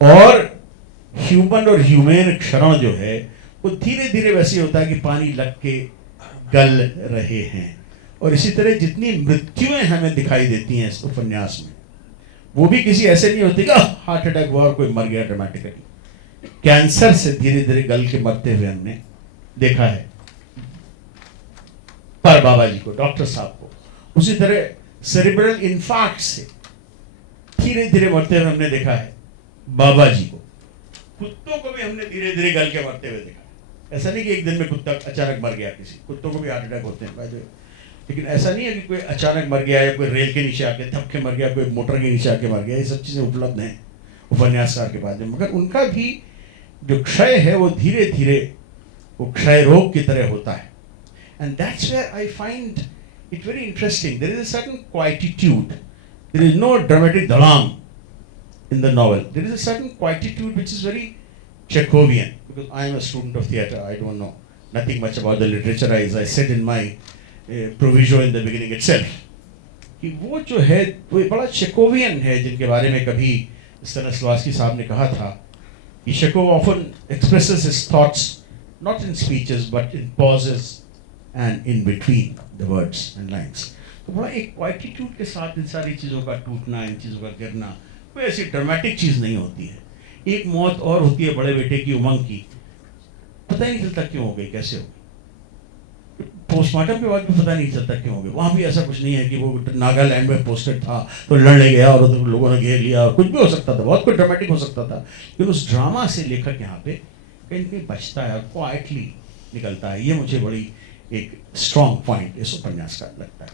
और ह्यूमन और ह्यूमेन क्षरण जो है वो धीरे धीरे वैसे होता है कि पानी लग के गल रहे हैं, और इसी तरह जितनी मृत्युएं हमें दिखाई देती हैं इस उपन्यास में, वो भी किसी ऐसे नहीं होती कि हार्ट अटैक हुआ और कोई मर गया ड्रामेटिकली। कैंसर से धीरे धीरे गल के मरते हुए हमने देखा है पर बाबा जी को, डॉक्टर साहब को। उसी तरह सेरिब्रल इन्फार्क्ट से धीरे धीरे मरते हुए हमने देखा है बाबा जी को। कुत्तों को भी हमने धीरे धीरे गल के मरते हुए देखा है। ऐसा नहीं कि एक दिन में कुत्ता अचानक मर गया, किसी कुत्तों को भी हार्ट अटैक होते हैं by the way। लेकिन ऐसा नहीं है कि कोई अचानक मर गया या कोई रेल के नीचे आके धक्के मर गया, कोई मोटर के नीचे आके मर गया। ये सब चीज़ें उपलब्ध हैं उपन्यासकार के पास में, मगर उनका भी जो क्षय है वो धीरे धीरे वो क्षय रोग की तरह होता है। And that's where I find it very interesting. There is a certain quietitude, there is no dramatic धड़ाम in the novel. There is a certain quietude which is very Chekhovian, because I am a student of theatre. I don't know nothing much about the literature, as I said in my proviso in the beginning itself. कि वो जो है वो बड़ा चेकोवियन है, जिनके बारे में कभी स्टेनिस्लॉवस्की साहब ने कहा था कि Chekhov often expresses his thoughts not in speeches but in pauses and in between the words and lines. तो बड़ा एक क्वाइटिट्यूड के साथ इन सारी चीज़ों का टूटना, इन चीज़ों का गिरना, कोई ऐसी ड्रामेटिक चीज़ नहीं होती है। एक मौत और होती है बड़े बेटे की उमंग की, पता ही नहीं चलता क्यों हो गई, कैसे हो गई। पोस्टमार्टम के बाद भी पता नहीं चलता क्यों हो गई। वहाँ भी ऐसा कुछ नहीं है कि वो नागालैंड में पोस्टेड था तो लड़ने गया और तो लोगों ने घेर लिया, और कुछ भी हो सकता था, बहुत कुछ ड्रामेटिक हो सकता था। लेकिन उस ड्रामा से लेखक यहाँ पे कहीं कहीं बचता है और क्वाइटली निकलता है। ये मुझे बड़ी एक स्ट्रॉन्ग पॉइंट इस उपन्यास का लगता है।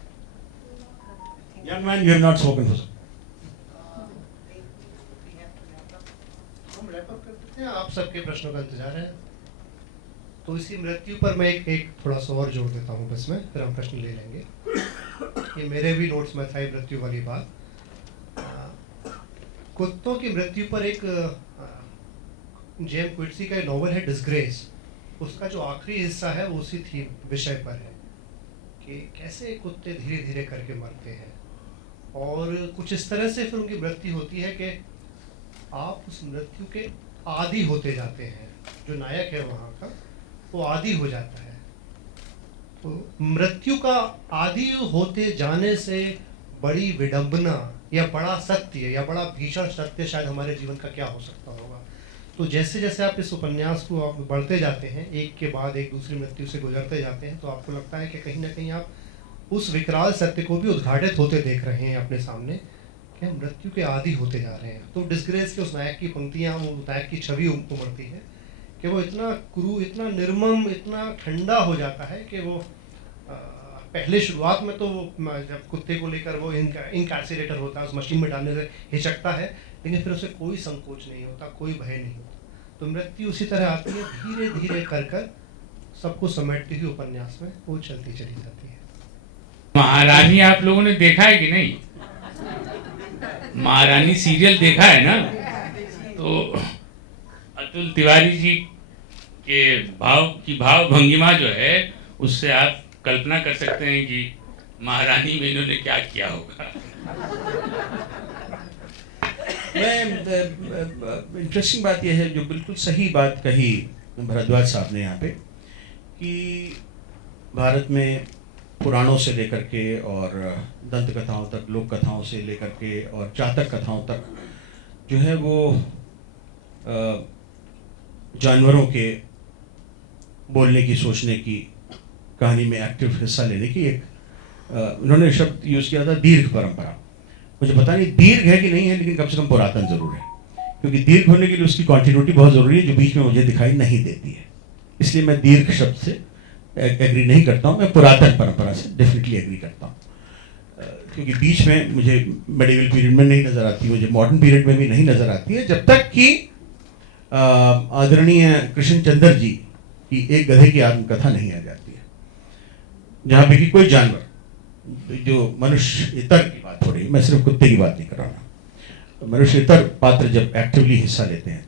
Young man, you have not spoken for. हम रैप अप कर देते हैं, आप सबके प्रश्नों का इंतजार है। तो इसी मृत्यु पर मैं एक थोड़ा सा और जोड़ देता हूँ बस में, फिर हम प्रश्न ले लेंगे। ये मेरे भी नोट्स में था ये मृत्यु वाली बात। कुत्तों की मृत्यु पर एक जेम क्विट्सी का नॉवल है डिस्ग्रेस, उसका जो आखिरी हिस्सा है वो उसी थीम विषय पर है कि कैसे कुत्ते धीरे धीरे करके मरते हैं, और कुछ इस तरह से फिर उनकी मृत्यु होती है कि आप उस मृत्यु के आदी होते जाते हैं। जो नायक है वहाँ का वो आदी हो जाता है। तो मृत्यु का आदी होते जाने से बड़ी विडंबना या बड़ा सत्य या बड़ा भीषण सत्य शायद हमारे जीवन का क्या हो सकता होगा। तो जैसे जैसे आप इस उपन्यास को आप बढ़ते जाते हैं, एक के बाद एक दूसरी मृत्यु से गुजरते जाते हैं, तो आपको लगता है कि कहीं ना कहीं आप उस विकराल सत्य को भी उद्घाटित होते देख रहे हैं अपने सामने कि हम मृत्यु के आदी होते जा रहे हैं। तो डिस्ग्रेस के उस नायक की पंक्तियाँ, वो नायक की छवि उमड़ती है कि वो इतना क्रू, इतना निर्मम, इतना ठंडा हो जाता है कि वो पहले शुरुआत में तो वो जब कुत्ते को लेकर वो इनकैप्सुलेटर होता है, उस मशीन में डालने से हिचकता है, लेकिन फिर उसे कोई संकोच नहीं होता, कोई भय नहीं होता। तो मृत्यु उसी तरह आती है, धीरे धीरे कर सबको समेटती हुई उपन्यास में वो चलती चली जाती है। महारानी आप लोगों ने देखा है कि नहीं? महारानी सीरियल देखा है ना? तो अतुल तिवारी जी के भाव भंगिमा जो है, उससे आप कल्पना कर सकते हैं कि महारानी में इन्होंने क्या किया होगा। इंटरेस्टिंग बात यह है, जो बिल्कुल सही बात कही भरद्वाज साहब ने यहाँ पे, कि भारत में पुराणों से लेकर के और दंत कथाओं तक, लोक कथाओं से लेकर के और जातक कथाओं तक जो है वो जानवरों के बोलने की, सोचने की, कहानी में एक्टिव हिस्सा लेने की एक उन्होंने शब्द यूज़ किया था, दीर्घ परंपरा। मुझे पता नहीं दीर्घ है कि नहीं है, लेकिन कम से कम पुरातन जरूर है, क्योंकि दीर्घ होने के लिए उसकी कॉन्टिन्यूटी बहुत ज़रूरी है, जो बीच में मुझे दिखाई नहीं देती है। इसलिए मैं दीर्घ शब्द से एग्री नहीं करता हूँ, मैं पुरातन परंपरा से डेफिनेटली एग्री करता हूँ, क्योंकि बीच में मुझे मेडिवल पीरियड में नहीं नज़र आती, मुझे मॉडर्न पीरियड में भी नहीं नज़र आती है, जब तक कि आदरणीय कृष्णचंद्र जी की एक गधे की आत्मकथा नहीं आ जाती है, जहाँ पे कि कोई जानवर, जो मनुष्य इतर की बात हो रही है, मैं सिर्फ कुत्ते की बात नहीं कर रहा हूँ, मनुष्य इतर पात्र जब एक्टिवली हिस्सा लेते हैं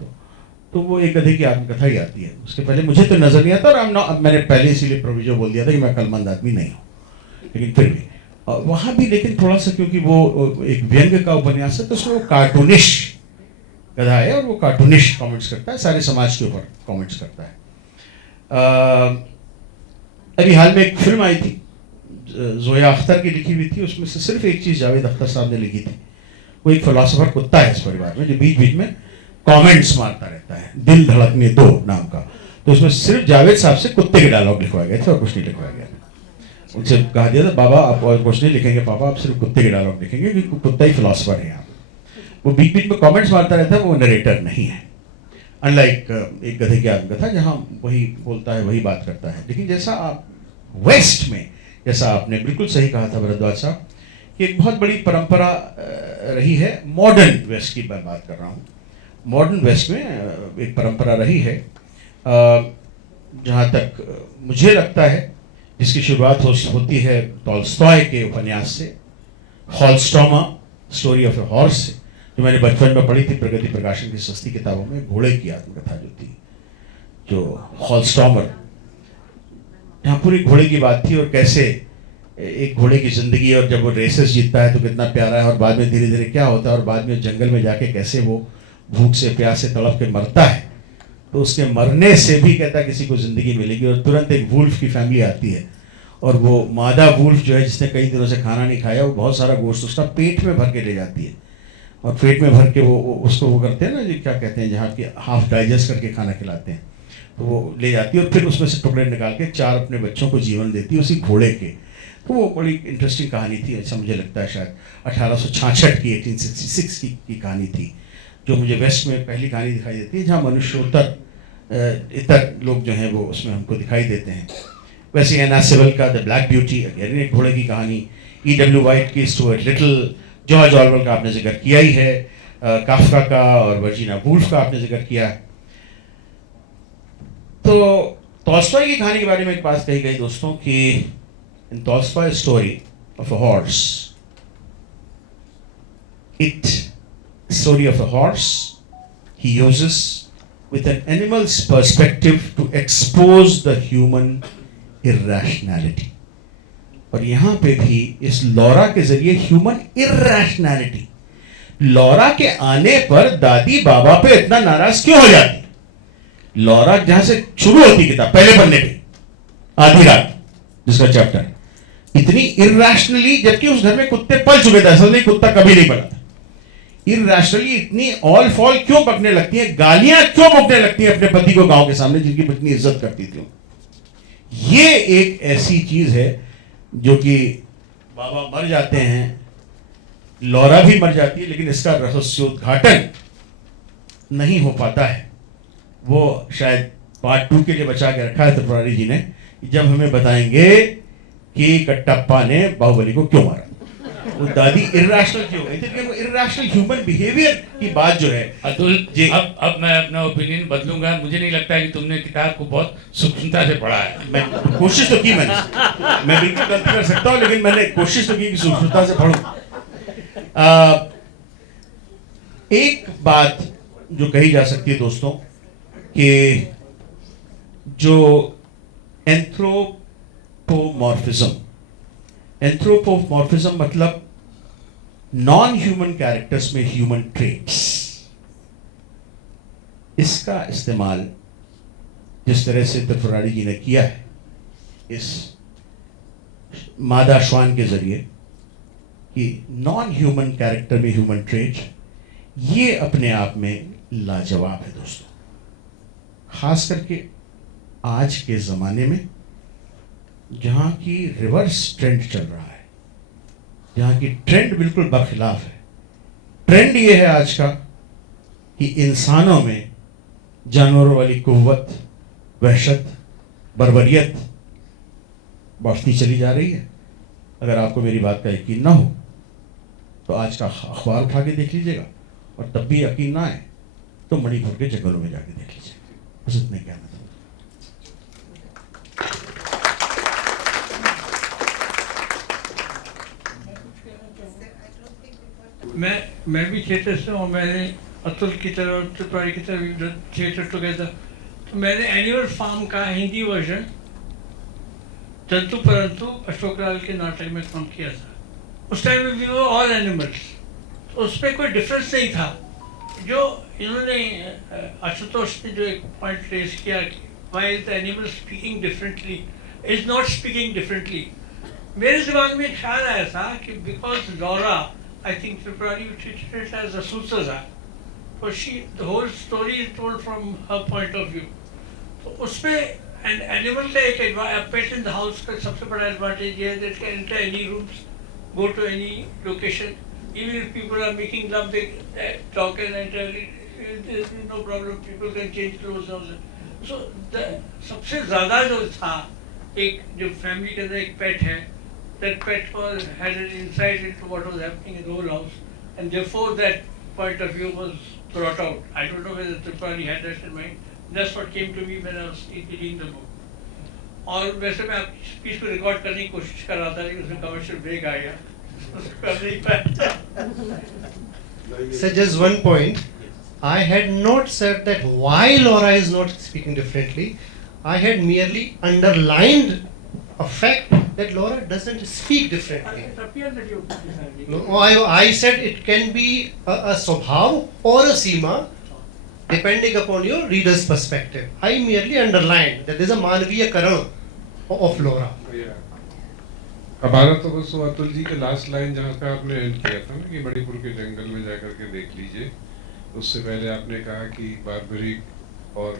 तो वो एक गधे की आत्मकथा ही आती है। उसके पहले मुझे तो नजर नहीं आता, और मैंने पहले इसीलिए प्रोविजो बोल दिया था कि मैं अक्लमंद आदमी नहीं हूँ, लेकिन फिर भी वहाँ भी, लेकिन थोड़ा सा, क्योंकि वो एक व्यंग्य का उपन्यास है, तो उसमें वो कार्टूनिश गधा है और वो कार्टूनिश कमेंट्स करता है, सारे समाज के ऊपर कमेंट्स करता है। अभी हाल में एक फिल्म आई थी जोया अख्तर की लिखी हुई थी, उसमें से सिर्फ एक चीज़ जावेद अख्तर साहब ने लिखी थी। वो एक फिलोसोफर कुत्ता है इस परिवार में, जो बीच बीच में कमेंट्स मारता रहता है, दिल धड़कने दो नाम का। तो उसमें सिर्फ जावेद साहब से कुत्ते के डायलॉग लिखवाए गए थे और कुछ नहीं लिखवाया गया। उनसे कहा दिया था, बाबा आप और कुछ नहीं लिखेंगे पापा, आप सिर्फ कुत्ते के डायलॉग लिखेंगे, क्योंकि कुत्ता ही फिलोसोफर है यहाँ। वो बीच बीच में कमेंट्स मारता रहता है, वो नरेटर नहीं है। अनलाइक एक गधे की आत्मकथा जहाँ वही बोलता है वही बात करता है। लेकिन जैसा आप वेस्ट में, जैसा आपने बिल्कुल सही कहा था भरद्वाज साहब, कि एक बहुत बड़ी परंपरा रही है, मॉडर्न वेस्ट की मैं बात कर रहा हूँ। मॉडर्न वेस्ट में एक परंपरा रही है, जहाँ तक मुझे लगता है, जिसकी शुरुआत होती है टॉल्स्टॉय के उपन्यास से, हॉलस्टॉमा स्टोरी ऑफ ए हॉर्स से, जो मैंने बचपन में पढ़ी थी प्रगति प्रकाशन की सस्ती किताबों में। घोड़े की आत्मकथा जो थी, जो हॉलस्टॉमर, जहाँ पूरी घोड़े की बात थी और कैसे एक घोड़े की ज़िंदगी, और जब वो रेसेस जीतता है तो कितना प्यारा है, और बाद में धीरे धीरे क्या होता है, और बाद में जंगल में जाके कैसे वो भूख से प्यास से तड़प के मरता है। तो उसके मरने से भी कहता किसी को ज़िंदगी मिलेगी, और तुरंत एक वुल्फ की फैमिली आती है, और वो मादा वुल्फ जो है, जिसने कई दिनों से खाना नहीं खाया, वो बहुत सारा गोश्त उसका पेट में भर के ले जाती है, और पेट में भर के वो उसको वो करते हैं ना, जो क्या कहते हैं, जहाँ के हाफ डाइजेस्ट करके खाना खिलाते हैं, तो वो ले जाती है, और फिर उसमें से टुकड़े निकाल के 4 अपने बच्चों को जीवन देती है उसी घोड़े के। तो वो बड़ी इंटरेस्टिंग कहानी थी, ऐसा मुझे लगता है शायद 1866 की 1866 की कहानी थी, जो मुझे वेस्ट में पहली कहानी दिखाई देती है, जहाँ मनुष्योत्तर इतर लोग जो हैं वो उसमें हमको दिखाई देते हैं। वैसे एना सिवल का द ब्लैक ब्यूटी, अगेन एक घोड़े की कहानी, E.W. वाइट की स्टुअर्ट लिटिल, जॉर्ज ऑरवेल का आपने जिक्र किया ही है, काफ्का का और वर्जीनिया वुल्फ का आपने जिक्र किया। तो टॉल्स्टॉय की कहानी के बारे में एक बात कही गई दोस्तों, कि in Tolstoy story of a horse, story of a horse, he uses with an animal's perspective to expose the human irrationality. और यहाँ पे भी इस लॉरा के जरिए ह्यूमन इर्रेशनैलिटी, लॉरा के आने पर दादी बाबा पे इतना नाराज क्यों हो जाती। लॉरा जहां से शुरू होती किताब, पहले पन्ने पे आधी रात जिसका चैप्टर, इतनी इर्रेशनली, जबकि उस घर में कुत्ते पल चुके थे, असल में कुत्ता कभी नहीं पला था, इर्रेशनली इतनी ऑल फॉल क्यों बकने लगती है, गालियां क्यों बकने लगती है अपने पति को गांव के सामने, जिनकी इतनी इज्जत करती थी। ये एक ऐसी चीज है जो कि बाबा मर जाते हैं, लॉरा भी मर जाती है, लेकिन इसका रहस्योद्घाटन नहीं हो पाता है। वो शायद पार्ट 2 के लिए बचा के रखा है त्रिपुरारी जी ने, जब हमें बताएंगे कि कट्टप्पा ने बाहुबली को क्यों मारा, वो दादी इर्रेशनल क्यों गई थी। लेकिन वो इर्रेशनल ह्यूमन बिहेवियर की बात जो है, अतुल जी, अब मैं अपना ओपिनियन बदलूंगा। मुझे नहीं लगता कि तुमने किताब को बहुत सूक्ष्मता से पढ़ा है। मैं कोशिश तो की, मैं बिल्कुल गलती कर सकता हूँ, लेकिन मैंने कोशिश तो की कि सूक्ष्मता से पढ़ूं। एक बात जो कही जा सकती है दोस्तों, कि जो एंथ्रोपोमॉर्फिज्म मतलब नॉन ह्यूमन कैरेक्टर्स में ह्यूमन ट्रेट्स, इसका इस्तेमाल जिस तरह से त्रिपुरारी जी ने किया है इस मादा श्वान के जरिए, कि नॉन ह्यूमन कैरेक्टर में ह्यूमन ट्रेट, ये अपने आप में लाजवाब है दोस्तों। खास करके आज के ज़माने में जहाँ की रिवर्स ट्रेंड चल रहा है, जहाँ की ट्रेंड बिल्कुल बरखिलाफ है। ट्रेंड ये है आज का कि इंसानों में जानवरों वाली कुव्वत, वहशत, बर्बरियत बढ़ती चली जा रही है। अगर आपको मेरी बात का यकीन ना हो तो आज का अखबार उठा के देख लीजिएगा, और तब भी यकीन ना आए तो मणिपुर के जंगलों में जाके देख लीजिएगा। बस इतने कहना था। मैं भी थिएटर से हूँ। मैंने अतुल की तरह, त्रिपुरारी की तरह थिएटर टुगेदर, तो मैंने एनिमल फार्म का हिंदी वर्जन जंतु परंतु अशोक लाल के नाटक में काम किया था। उस टाइम में वी वर ऑल एनिमल्स, तो उसमें कोई डिफरेंस नहीं था। जो इन्होंने आशुतोष ने जो एक पॉइंट रेज किया कि why is the animal speaking differently, is not speaking differently. मेरे दिमाग में एक ख्याल आया था कि because Laura I think Tripurari treated as a सूत्रधार, तो the whole story is told from her point of view. तो उसमें एन एनिमल का एक पेट इन द हाउस का सबसे बड़ा एडवांटेज ये है that can enter any rooms, go to any location, even if people are making love the dog can enter, there is no problem, people can change clothes also. So सबसे ज़्यादा जो था एक जो फैमिली के अंदर एक पेट है, that pet was had an insight into what was happening in the whole house, and therefore that point of view was brought out. I don't know whether Tripurari had that in mind. That's what came to me when I was reading the book. और वैसे मैं आपकी speech को record करने की कोशिश कर रहा था लेकिन उसमें कमर्शियल ब्रेक आ गया, कर नहीं पाया. So just one point, I had not said that why Laura is not speaking differently. I had merely underlined a fact that Laura doesn't speak differently. It appears that you No, I said it can be a स्वभाव or a Seema depending upon your reader's perspective. I merely underlined that there is a मानवीय करण of Laura. हमारा तो बस वो अतुल जी के last line जहाँ पे आपने एंड किया था ना कि मणिपुर के जंगल में जाकर के देख लीजिए, उससे पहले आपने कहा कि बार्बरिक और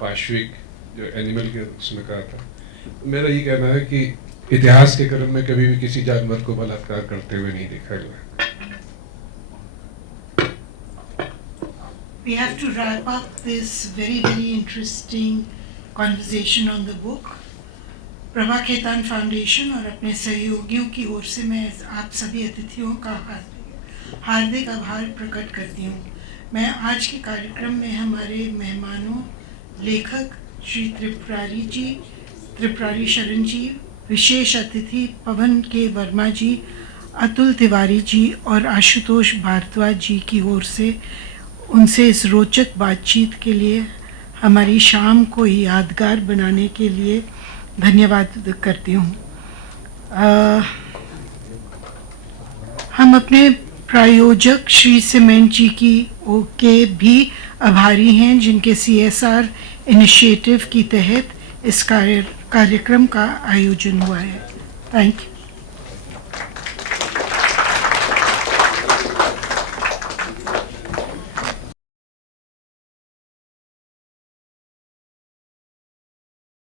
पाश्विक जो एनिमल के उसमें कहा था. तो मेरा ये कहना है कि इतिहास के क्रम में कभी भी किसी जानवर को बलात्कार करते हुए नहीं देखा गया. We have to wrap up this very, very interesting conversation on the book. Prabha Khetan foundation और अपने सहयोगियों की ओर से मैं आप सभी अतिथियों का हार्दिक आभार प्रकट करती हूँ. मैं आज के कार्यक्रम में हमारे मेहमानों लेखक श्री त्रिपुरारी शरण जी, विशेष अतिथि पवन के वर्मा जी, अतुल तिवारी जी और आशुतोष भारद्वाज जी की ओर से उनसे इस रोचक बातचीत के लिए, हमारी शाम को यादगार बनाने के लिए धन्यवाद करती हूँ. हम अपने प्रायोजक श्री सीमेंट जी के भी आभारी हैं जिनके CSR इनिशिएटिव की तहत इस कार्यक्रम का आयोजन हुआ है. Thank you.